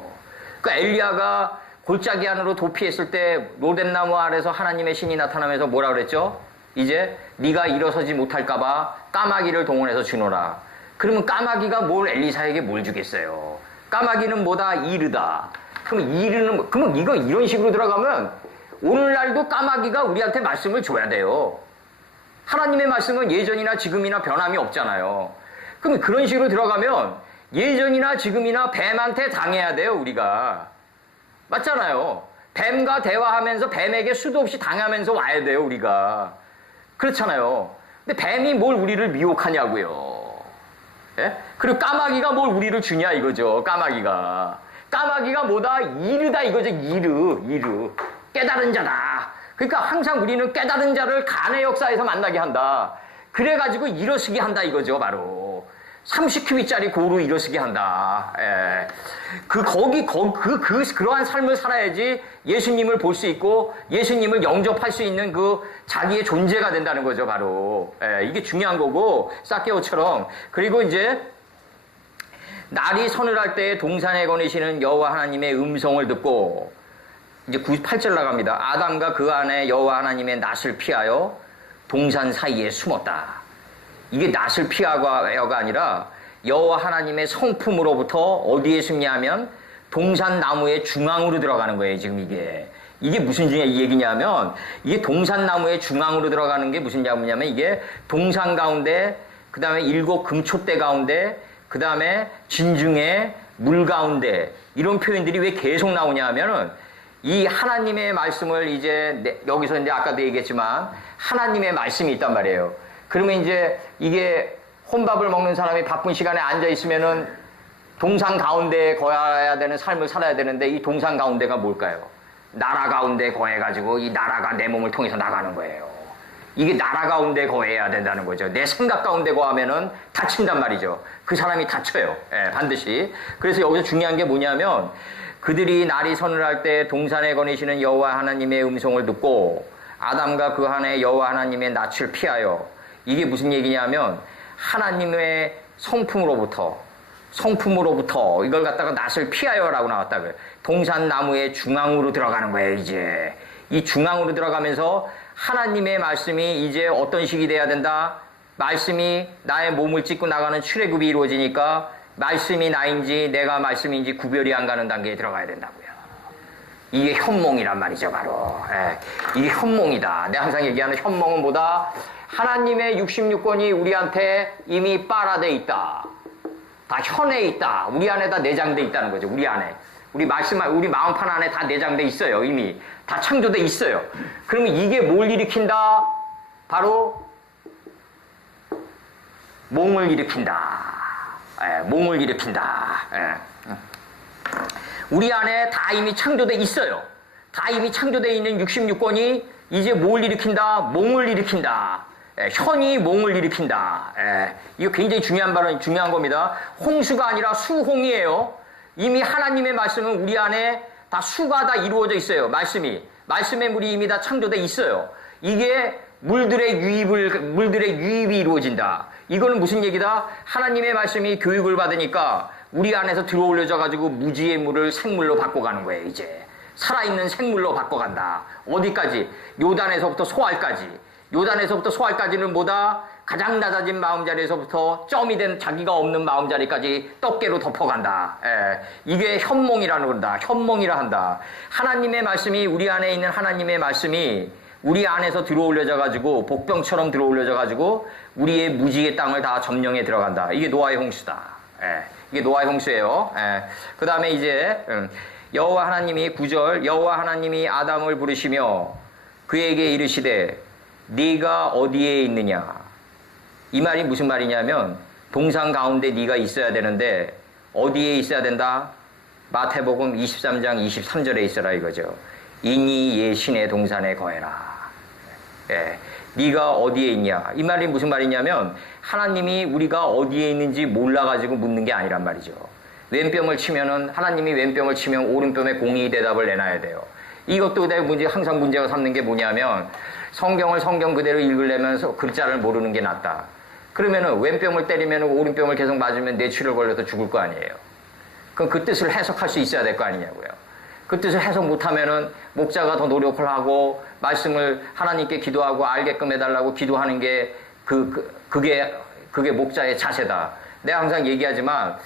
그러니까 엘리야가 골짜기 안으로 도피했을 때 로뎀나무 아래서 하나님의 신이 나타나면서 뭐라 그랬죠? 이제 네가 일어서지 못할까봐 까마귀를 동원해서 주노라. 그러면 까마귀가 엘리사에게 뭘 주겠어요? 까마귀는 뭐다? 이르다. 그러면 이거 이런 식으로 들어가면 오늘날도 까마귀가 우리한테 말씀을 줘야 돼요. 하나님의 말씀은 예전이나 지금이나 변함이 없잖아요. 그럼 그런 식으로 들어가면 예전이나 지금이나 뱀한테 당해야 돼요, 우리가. 맞잖아요. 뱀과 대화하면서 뱀에게 수도 없이 당하면서 와야 돼요, 우리가. 그렇잖아요. 근데 뱀이 뭘 우리를 미혹하냐고요. 예? 그리고 까마귀가 뭘 우리를 주냐 이거죠. 까마귀가 뭐다? 이르다 이거죠. 이르. 깨달은 자다. 그러니까 항상 우리는 깨달은 자를 간의 역사에서 만나게 한다. 그래가지고 일어서게 한다 이거죠, 바로. 30큐비짜리 고루 일어서게 한다. 그러한 삶을 살아야지 예수님을 볼 수 있고 예수님을 영접할 수 있는 그 자기의 존재가 된다는 거죠, 바로. 이게 중요한 거고, 삭개오처럼. 그리고 이제 날이 서늘할 때 동산에 거니시는 여호와 하나님의 음성을 듣고, 이제 98절 나갑니다. 아담과 그 안에 여호와 하나님의 낯을 피하여 동산 사이에 숨었다. 이게 낯을 피하고가 아니라 여호와 하나님의 성품으로부터 어디에 숨냐면 동산 나무의 중앙으로 들어가는 거예요. 지금 이게 무슨 얘기냐면, 이게 동산 나무의 중앙으로 들어가는 게 무슨 얘기냐면, 이게 동산 가운데, 그 다음에 7 금촛대 가운데, 그 다음에 진중의 물 가운데, 이런 표현들이 왜 계속 나오냐 하면은 이 하나님의 말씀을 이제 여기서 이제 아까도 얘기했지만 하나님의 말씀이 있단 말이에요. 그러면 이제 이게 혼밥을 먹는 사람이 바쁜 시간에 앉아 있으면은 동산 가운데에 거해야 되는 삶을 살아야 되는데, 이 동산 가운데가 뭘까요? 나라 가운데 거해가지고 이 나라가 내 몸을 통해서 나가는 거예요. 이게 나라 가운데 거해야 된다는 거죠. 내 생각 가운데 거하면은 다친단 말이죠. 그 사람이 다쳐요. 반드시. 그래서 여기서 중요한 게 뭐냐면, 그들이 날이 서늘할 때 동산에 거니시는 여호와 하나님의 음성을 듣고 아담과 그 안에 여호와 하나님의 낯을 피하여. 이게 무슨 얘기냐면 하나님의 성품으로부터 이걸 갖다가 낯을 피하여라고 나왔다고요. 동산나무의 중앙으로 들어가는 거예요. 이제 이 중앙으로 들어가면서 하나님의 말씀이 이제 어떤 식이 돼야 된다. 말씀이 나의 몸을 찢고 나가는 출애굽이 이루어지니까 말씀이 나인지 내가 말씀인지 구별이 안 가는 단계에 들어가야 된다고요. 이게 현몽이란 말이죠, 바로. 예, 이게 현몽이다. 내가 항상 얘기하는 현몽은 뭐다? 하나님의 66권이 우리한테 이미 빨아돼 있다. 다 현에 있다. 우리 안에 다 내장돼 있다는 거죠. 우리 안에. 우리 마음판 안에 다 내장돼 있어요. 이미. 다 창조돼 있어요. 그러면 이게 뭘 일으킨다? 바로 몽을 일으킨다. 예, 몽을 일으킨다. 예. 우리 안에 다 이미 창조돼 있어요. 다 이미 창조돼 있는 66권이 이제 뭘 일으킨다? 몽을 일으킨다. 예, 현이 몽을 일으킨다. 예, 이거 굉장히 중요한 겁니다. 홍수가 아니라 수홍이에요. 이미 하나님의 말씀은 우리 안에 다 수가 다 이루어져 있어요. 말씀의 물이 이미 다 창조돼 있어요. 이게 물들의 유입이 이루어진다. 이거는 무슨 얘기다? 하나님의 말씀이 교육을 받으니까 우리 안에서 들어올려져 가지고 무지의 물을 생물로 바꿔가는 거예요. 이제 살아있는 생물로 바꿔간다. 어디까지? 요단에서부터 소알까지는 뭐다? 가장 낮아진 마음자리에서부터 점이 된 자기가 없는 마음자리까지 떡계로 덮어간다. 예, 이게 현몽이라는 건다. 현몽이라 한다. 하나님의 말씀이 우리 안에 있는 하나님의 말씀이 우리 안에서 들어올려져 가지고 복병처럼 들어올려져 가지고 우리의 무지의 땅을 다 점령해 들어간다. 이게 노아의 홍수다. 예, 이게 노아의 홍수예요. 예, 그 다음에 이제 여호와 하나님이 9절 여호와 하나님이 아담을 부르시며 그에게 이르시되 네가 어디에 있느냐. 이 말이 무슨 말이냐면 동산 가운데 네가 있어야 되는데 어디에 있어야 된다? 마태복음 23장 23절에 있어라 이거죠. 이니 예 신의 동산에 거해라. 예, 네가 어디에 있냐. 이 말이 무슨 말이냐면 하나님이 우리가 어디에 있는지 몰라가지고 묻는 게 아니란 말이죠. 왼뺨을 치면은 하나님이 왼뺨을 치면 오른뺨에 공의 대답을 내놔야 돼요. 이것도 내가 항상 문제가 삼는 게 뭐냐면 성경을 성경 그대로 읽으려면 글자를 모르는 게 낫다. 그러면은 왼뺨을 때리면 오른뺨을 계속 맞으면 뇌출혈 걸려서 죽을 거 아니에요. 그럼 그 뜻을 해석할 수 있어야 될 거 아니냐고요. 그 뜻을 해석 못하면은 목자가 더 노력을 하고 말씀을 하나님께 기도하고 알게끔 해달라고 기도하는 게 그게 목자의 자세다. 내가 항상 얘기하지만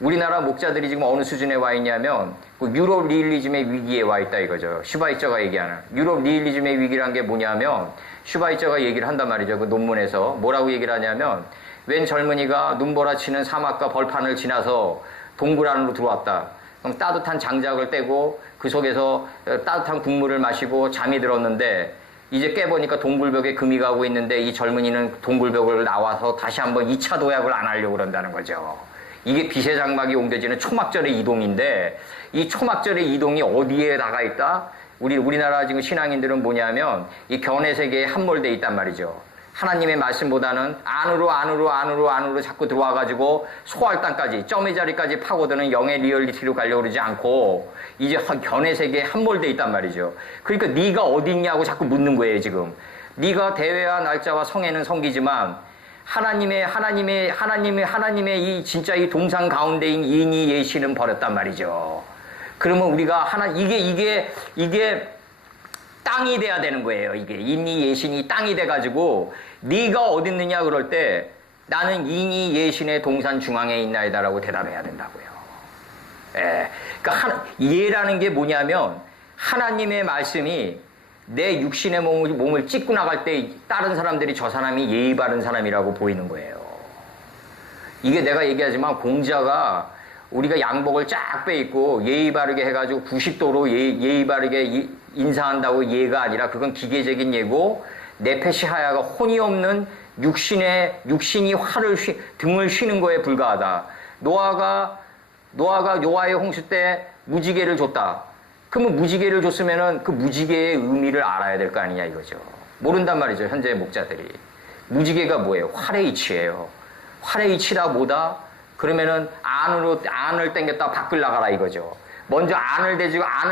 우리나라 목자들이 지금 어느 수준에 와 있냐면 유럽 리얼리즘의 위기에 와 있다 이거죠. 슈바이처가 얘기하는 유럽 리얼리즘의 위기란 게 뭐냐면 슈바이처가 얘기를 한단 말이죠. 그 논문에서 뭐라고 얘기를 하냐면 웬 젊은이가 눈보라치는 사막과 벌판을 지나서 동굴 안으로 들어왔다. 그럼 따뜻한 장작을 떼고 그 속에서 따뜻한 국물을 마시고 잠이 들었는데 이제 깨보니까 동굴벽에 금이 가고 있는데 이 젊은이는 동굴벽을 나와서 다시 한번 2차 도약을 안 하려고 그런다는 거죠. 이게 빛의 장막이 옮겨지는 초막절의 이동인데 이 초막절의 이동이 어디에 나가 있다? 우리나라 지금 신앙인들은 뭐냐면 이 견해 세계에 함몰돼 있단 말이죠. 하나님의 말씀보다는 안으로 자꾸 들어와가지고 소할 땅까지 점의 자리까지 파고드는 영의 리얼리티로 가려고 그러지 않고 이제 견해 세계에 함몰돼 있단 말이죠. 그러니까 네가 어디 있냐고 자꾸 묻는 거예요 지금. 네가 대회와 날짜와 성에는 성기지만 하나님의 이 진짜 이 동상 가운데인 인이 예시는 버렸단 말이죠. 그러면 우리가 이게 땅이 돼야 되는 거예요. 이게 인이 예신이 땅이 돼가지고 네가 어디 있느냐 그럴 때 나는 인이 예신의 동산 중앙에 있나이다라고 대답해야 된다고요. 예, 그러니까 예라는 게 뭐냐면 하나님의 말씀이 내 육신의 몸을 찢고 나갈 때 다른 사람들이 저 사람이 예의 바른 사람이라고 보이는 거예요. 이게 내가 얘기하지만 공자가 우리가 양복을 쫙 빼입고 예의 바르게 해가지고 90도로 예의 바르게 인사한다고 예가 아니라 그건 기계적인 예고 네페시 하야가 혼이 없는 육신이 등을 쉬는 거에 불과하다. 노아가 노아의 홍수 때 무지개를 줬다. 그러면 무지개를 줬으면은 그 무지개의 의미를 알아야 될 거 아니냐 이거죠. 모른단 말이죠. 현재 목자들이. 무지개가 뭐예요? 활의 이치예요. 활의 이치라 뭐다? 그러면은 안을 땡겼다 밖을 나가라 이거죠. 먼저 안을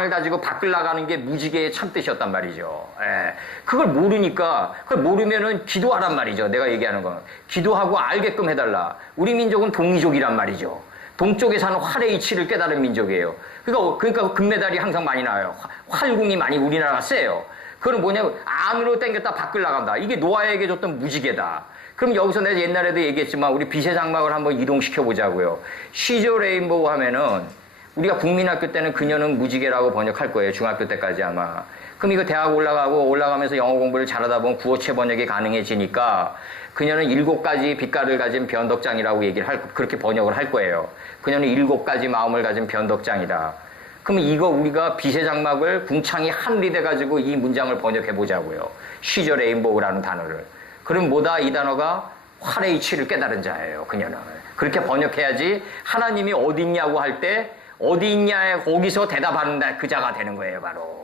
다지고 밖을 나가는 게 무지개의 참뜻이었단 말이죠. 예. 그걸 모르면은 기도하란 말이죠. 내가 얘기하는 건. 기도하고 알게끔 해달라. 우리 민족은 동이족이란 말이죠. 동쪽에 사는 활의 이치를 깨달은 민족이에요. 그러니까 금메달이 항상 많이 나와요. 활궁이 많이 우리나라가 세요. 그건 뭐냐면 안으로 당겼다 밖을 나간다. 이게 노아에게 줬던 무지개다. 그럼 여기서 내가 옛날에도 얘기했지만 우리 빛의 장막을 한번 이동시켜 보자고요. 시저 레인보우 하면은 우리가 국민학교 때는 그녀는 무지개라고 번역할 거예요. 중학교 때까지 아마. 그럼 이거 대학 올라가면서 영어 공부를 잘하다 보면 구어체 번역이 가능해지니까 그녀는 7가지 빛깔을 가진 변덕장이라고 그렇게 번역을 할 거예요. 그녀는 7가지 마음을 가진 변덕장이다. 그럼 이거 우리가 빛의 장막을 궁창이 하늘이 돼가지고 이 문장을 번역해 보자고요. 시저 레인보우라는 단어를. 그럼 뭐다? 이 단어가 활의 이치를 깨달은 자예요. 그녀는. 그렇게 번역해야지 하나님이 어디 있냐고 할 때 어디 있냐에 거기서 대답하는 그 자가 되는 거예요. 바로.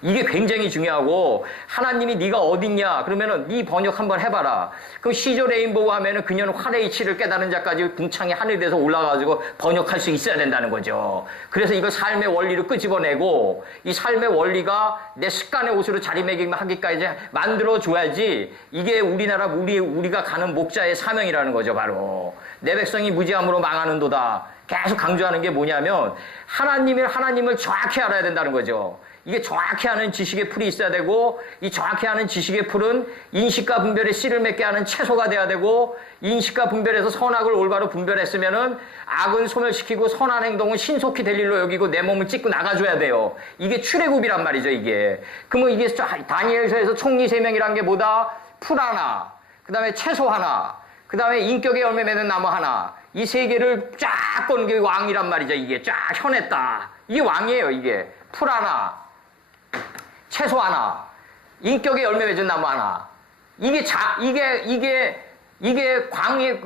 이게 굉장히 중요하고 하나님이 네가 어디 있냐 그러면은 네 번역 한번 해봐라. 그럼 시저 레인보우 하면은 그녀는 활의 이치를 깨달은 자까지 궁창이 하늘에 대해서 올라가가지고 번역할 수 있어야 된다는 거죠. 그래서 이거 삶의 원리를 끄집어내고 이 삶의 원리가 내 습관의 옷으로 자리매김하기까지 만들어줘야지 이게 우리가 가는 목자의 사명이라는 거죠. 바로 내 백성이 무지함으로 망하는도다. 계속 강조하는 게 뭐냐면 하나님을 정확히 알아야 된다는 거죠. 이게 정확히 아는 지식의 풀이 있어야 되고 이 정확히 아는 지식의 풀은 인식과 분별의 씨를 맺게 하는 채소가 돼야 되고 인식과 분별에서 선악을 올바로 분별했으면은 악은 소멸시키고 선한 행동은 신속히 될 일로 여기고 내 몸을 찢고 나가줘야 돼요. 이게 출애굽이란 말이죠. 이게. 그러면 이게 다니엘서에서 총리 3명이란 게 뭐다? 풀 하나, 그 다음에 채소 하나, 그 다음에 인격의 열매 맺는 나무 하나. 이 3개를 쫙 꺼는 게 왕이란 말이죠. 이게 쫙 현했다. 이게 왕이에요. 이게 풀 하나, 채소 하나, 인격의 열매 맺은 나무 하나. 이게 광의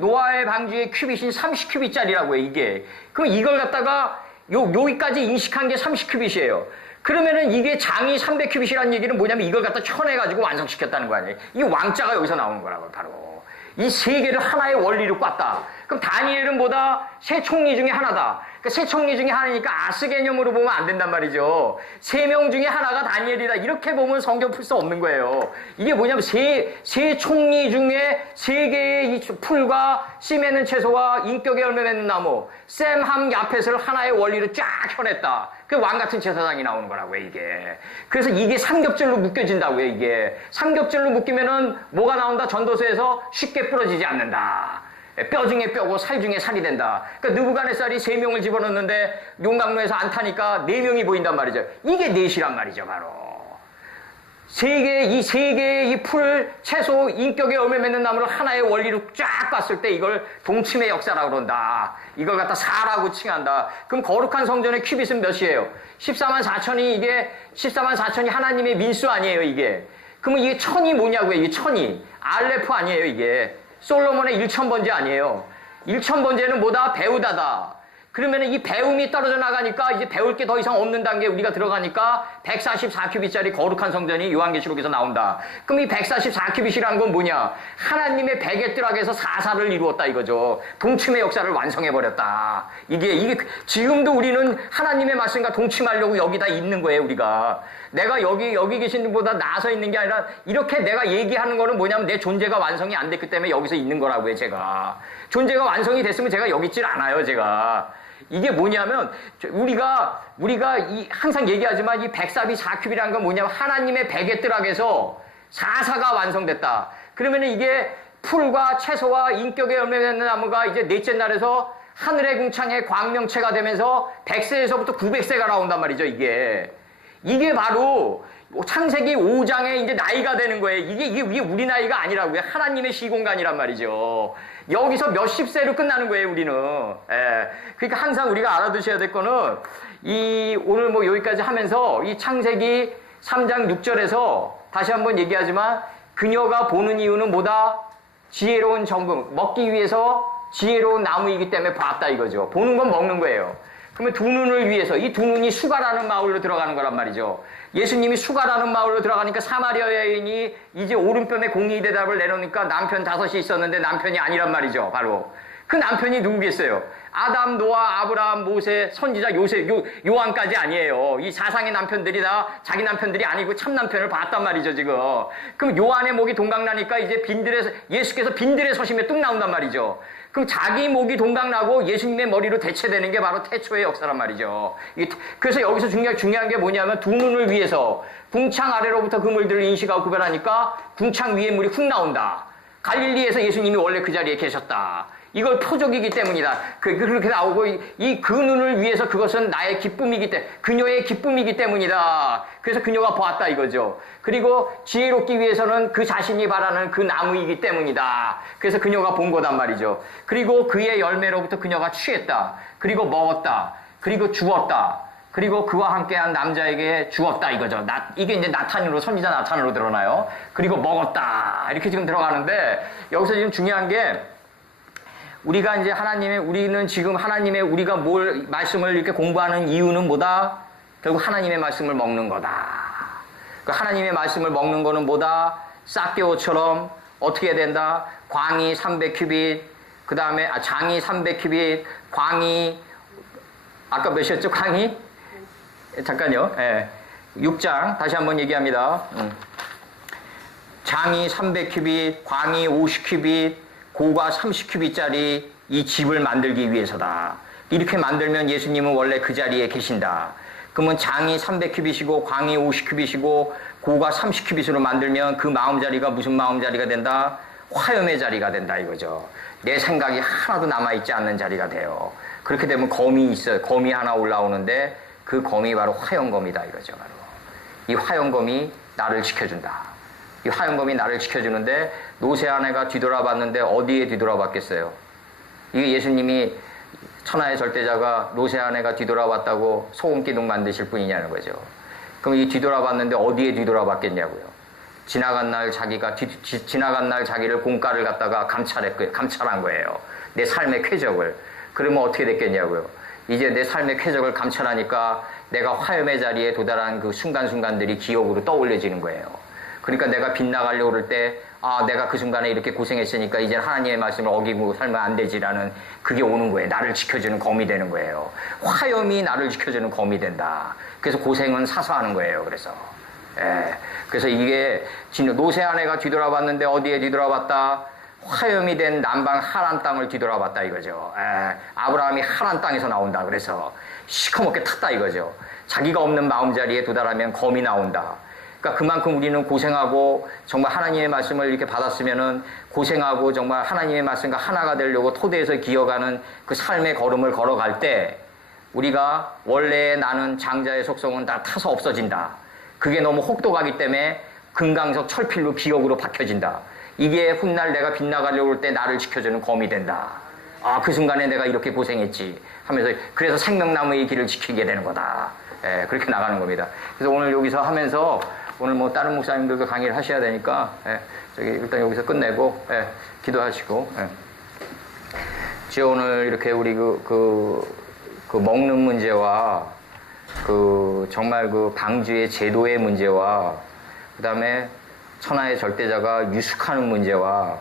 노아의 방주의 큐빗인 30큐빗짜리라고 해요. 이게. 그럼 이걸 갖다가 여기까지 인식한 게 30큐빗이에요. 그러면은 이게 장이 300큐빗이라는 얘기는 뭐냐면 이걸 갖다 쳐내가지고 완성시켰다는 거 아니에요. 이 왕자가 여기서 나오는 거라고 바로. 이 3개를 하나의 원리로 꿨다. 그럼 다니엘은 뭐다? 세 총리 중에 하나다. 그러니까 세 총리 중에 하나니까 아스 개념으로 보면 안 된단 말이죠. 3명 중에 하나가 다니엘이다. 이렇게 보면 성경 풀 수 없는 거예요. 이게 뭐냐면 세 총리 중에 3개의 이 풀과 씨 맺는 채소와 인격의 열매 맺는 나무, 셈, 함, 야펫을 하나의 원리로 쫙 혀냈다. 그 왕 같은 제사장이 나오는 거라고요, 이게. 그래서 이게 삼겹줄로 묶여진다고요, 이게. 삼겹줄로 묶이면은 뭐가 나온다? 전도서에서 쉽게 부러지지 않는다. 뼈 중에 뼈고 살 중에 살이 된다. 그러니까 느부갓네살이 3명을 집어넣는데 용광로에서 안 타니까 4명이 보인단 말이죠. 이게 넷이란 말이죠, 바로. 이 3개의 이 풀, 채소, 인격의 열매 맺는 나무를 하나의 원리로 쫙 봤을 때 이걸 동침의 역사라고 그런다. 이걸 갖다 사라고 칭한다. 그럼 거룩한 성전의 큐빗은 몇이에요? 14만 4천이 이게 14만 4천이 하나님의 민수 아니에요, 이게. 그러면 이게 천이 뭐냐고요, 이게 천이. 알레프 아니에요, 이게. 솔로몬의 1000번째 아니에요. 1000번째는 뭐다? 배우다다. 그러면은 이 배움이 떨어져 나가니까 이제 배울 게 더 이상 없는 단계에 우리가 들어가니까 144큐빗짜리 거룩한 성전이 요한계시록에서 나온다. 그럼 이 144큐빗이라는 건 뭐냐? 하나님의 베개뜨락에서 사사를 이루었다 이거죠. 동침의 역사를 완성해버렸다. 이게 지금도 우리는 하나님의 말씀과 동침하려고 여기다 있는 거예요, 우리가. 내가 여기 계신 분보다 나서 있는 게 아니라 이렇게 내가 얘기하는 거는 뭐냐면 내 존재가 완성이 안 됐기 때문에 여기서 있는 거라고요, 제가. 존재가 완성이 됐으면 제가 여기 있질 않아요, 제가. 이게 뭐냐면 우리가 항상 얘기하지만 이 144큐빗이라는 건 뭐냐면 하나님의 베개뜨락에서 사사가 완성됐다. 그러면은 이게 풀과 채소와 인격의 열매 맺는 나무가 이제 넷째 날에서 하늘의 궁창의 광명체가 되면서 100세에서부터 900세가 나온단 말이죠, 이게. 이게 바로 창세기 5장에 이제 나이가 되는 거예요. 이게 우리 나이가 아니라고요. 하나님의 시공간이란 말이죠. 여기서 몇십 세로 끝나는 거예요, 우리는. 예. 그러니까 항상 우리가 알아두셔야 될 거는 오늘 뭐 여기까지 하면서 이 창세기 3장 6절에서 다시 한번 얘기하지만 그녀가 보는 이유는 뭐다? 지혜로운 정금, 먹기 위해서 지혜로운 나무이기 때문에 봤다 이거죠. 보는 건 먹는 거예요. 그러면 두 눈을 위해서 이 두 눈이 수가라는 마을로 들어가는 거란 말이죠. 예수님이 수가라는 마을로 들어가니까 사마리아 여인이 이제 오른편에 공의 대답을 내놓으니까 남편 5이 있었는데 남편이 아니란 말이죠. 바로. 그 남편이 누구겠어요? 아담, 노아, 아브라함, 모세, 선지자, 요셉, 요한까지 아니에요. 이 사상의 남편들이 다 자기 남편들이 아니고 참 남편을 봤단 말이죠, 지금. 그럼 요한의 목이 동강나니까 이제 예수께서 빈들에 서심에 뚝 나온단 말이죠. 그럼 자기 목이 동강나고 예수님의 머리로 대체되는 게 바로 태초의 역사란 말이죠. 그래서 여기서 중요한 게 뭐냐면 두 눈을 위해서 궁창 아래로부터 그 물들을 인식하고 구별하니까 궁창 위에 물이 훅 나온다. 갈릴리에서 예수님이 원래 그 자리에 계셨다. 이걸 표적이기 때문이다. 그렇게 나오고 그 눈을 위해서 그것은 나의 기쁨이기 때문에 그녀의 기쁨이기 때문이다. 그래서 그녀가 보았다 이거죠. 그리고 지혜롭기 위해서는 그 자신이 바라는 그 나무이기 때문이다. 그래서 그녀가 본 거단 말이죠. 그리고 그의 열매로부터 그녀가 취했다. 그리고 먹었다. 그리고 주었다. 그리고 그와 함께한 남자에게 주었다 이거죠. 이게 이제 나탄으로 선지자 나탄으로 드러나요. 그리고 먹었다 이렇게 지금 들어가는데 여기서 지금 중요한 게 우리가 이제 우리는 지금 하나님의 우리가 말씀을 이렇게 공부하는 이유는 뭐다? 결국 하나님의 말씀을 먹는 거다. 그 하나님의 말씀을 먹는 거는 뭐다? 싹개오처럼 어떻게 해야 된다? 광이 300큐빗, 그 다음에 장이 300큐빗, 광이 아까 몇이었죠? 광이? 잠깐요. 예. 6장 다시 한번 얘기합니다. 장이 300큐빗, 광이 50큐빗, 고가 30큐빗짜리 이 집을 만들기 위해서다. 이렇게 만들면 예수님은 원래 그 자리에 계신다. 그러면 장이 300큐빗이고 광이 50큐빗이고 고가 30큐빗으로 만들면 그 마음자리가 무슨 마음자리가 된다? 화염의 자리가 된다 이거죠. 내 생각이 하나도 남아있지 않는 자리가 돼요. 그렇게 되면 검이 있어요. 검이 하나 올라오는데 그 검이 바로 화염검이다 이거죠. 바로. 이 화염검이 나를 지켜준다. 이 화염검이 나를 지켜주는데 노새 아내가 뒤돌아봤는데 어디에 뒤돌아봤겠어요? 이게 예수님이 천하의 절대자가 노새 아내가 뒤돌아봤다고 소금기둥 만드실 분이냐는 거죠. 그럼 이 뒤돌아봤는데 어디에 뒤돌아봤겠냐고요. 지나간 날 자기를 공가를 갖다가 감찰한 거예요. 내 삶의 쾌적을. 그러면 어떻게 됐겠냐고요. 이제 내 삶의 쾌적을 감찰하니까 내가 화염의 자리에 도달한 그 순간순간들이 기억으로 떠올려지는 거예요. 그러니까 내가 빗나가려고 그럴 때, 내가 그 순간에 이렇게 고생했으니까 이제 하나님의 말씀을 어기고 살면 안 되지라는 그게 오는 거예요. 나를 지켜주는 검이 되는 거예요. 화염이 나를 지켜주는 검이 된다. 그래서 고생은 사서 하는 거예요. 그래서 이게 노새 아내가 뒤돌아봤는데 어디에 뒤돌아봤다? 화염이 된 남방 하란 땅을 뒤돌아봤다 이거죠. 아브라함이 하란 땅에서 나온다. 그래서 시커멓게 탔다 이거죠. 자기가 없는 마음자리에 도달하면 검이 나온다. 그러니까 그만큼 우리는 고생하고 정말 하나님의 말씀을 이렇게 받았으면은 고생하고 정말 하나님의 말씀과 하나가 되려고 토대에서 기어가는 그 삶의 걸음을 걸어갈 때 우리가 원래 나는 장자의 속성은 다 타서 없어진다. 그게 너무 혹독하기 때문에 금강석 철필로 기억으로 박혀진다. 이게 훗날 내가 빗나가려고 할 때 나를 지켜주는 검이 된다. 그 순간에 내가 이렇게 고생했지 하면서 그래서 생명나무의 길을 지키게 되는 거다. 그렇게 나가는 겁니다. 그래서 오늘 여기서 하면서 오늘 뭐 다른 목사님들도 강의를 하셔야 되니까 일단 여기서 끝내고 기도하시고 주여 오늘 이렇게 우리 그 먹는 문제와 정말 그 방주의 제도의 문제와 그 다음에 천하의 절대자가 유숙하는 문제와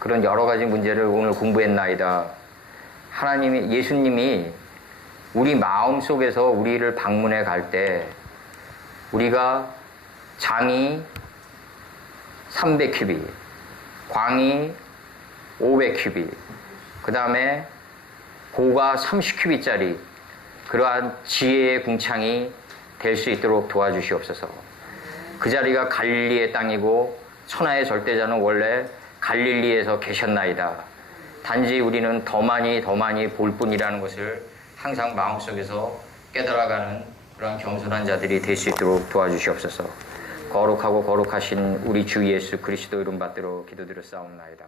그런 여러 가지 문제를 오늘 공부했나이다. 예수님이 우리 마음 속에서 우리를 방문해 갈 때 우리가 장이 300큐빗, 광이 500큐빗, 그 다음에 고가 30큐빗짜리 그러한 지혜의 궁창이 될 수 있도록 도와주시옵소서. 그 자리가 갈릴리의 땅이고 천하의 절대자는 원래 갈릴리에서 계셨나이다. 단지 우리는 더 많이 볼 뿐이라는 것을 항상 마음속에서 깨달아가는 그런 겸손한 자들이 될 수 있도록 도와주시옵소서. 거룩하고 거룩하신 우리 주 예수 그리스도 이름 받들어 기도드렸사옵나이다.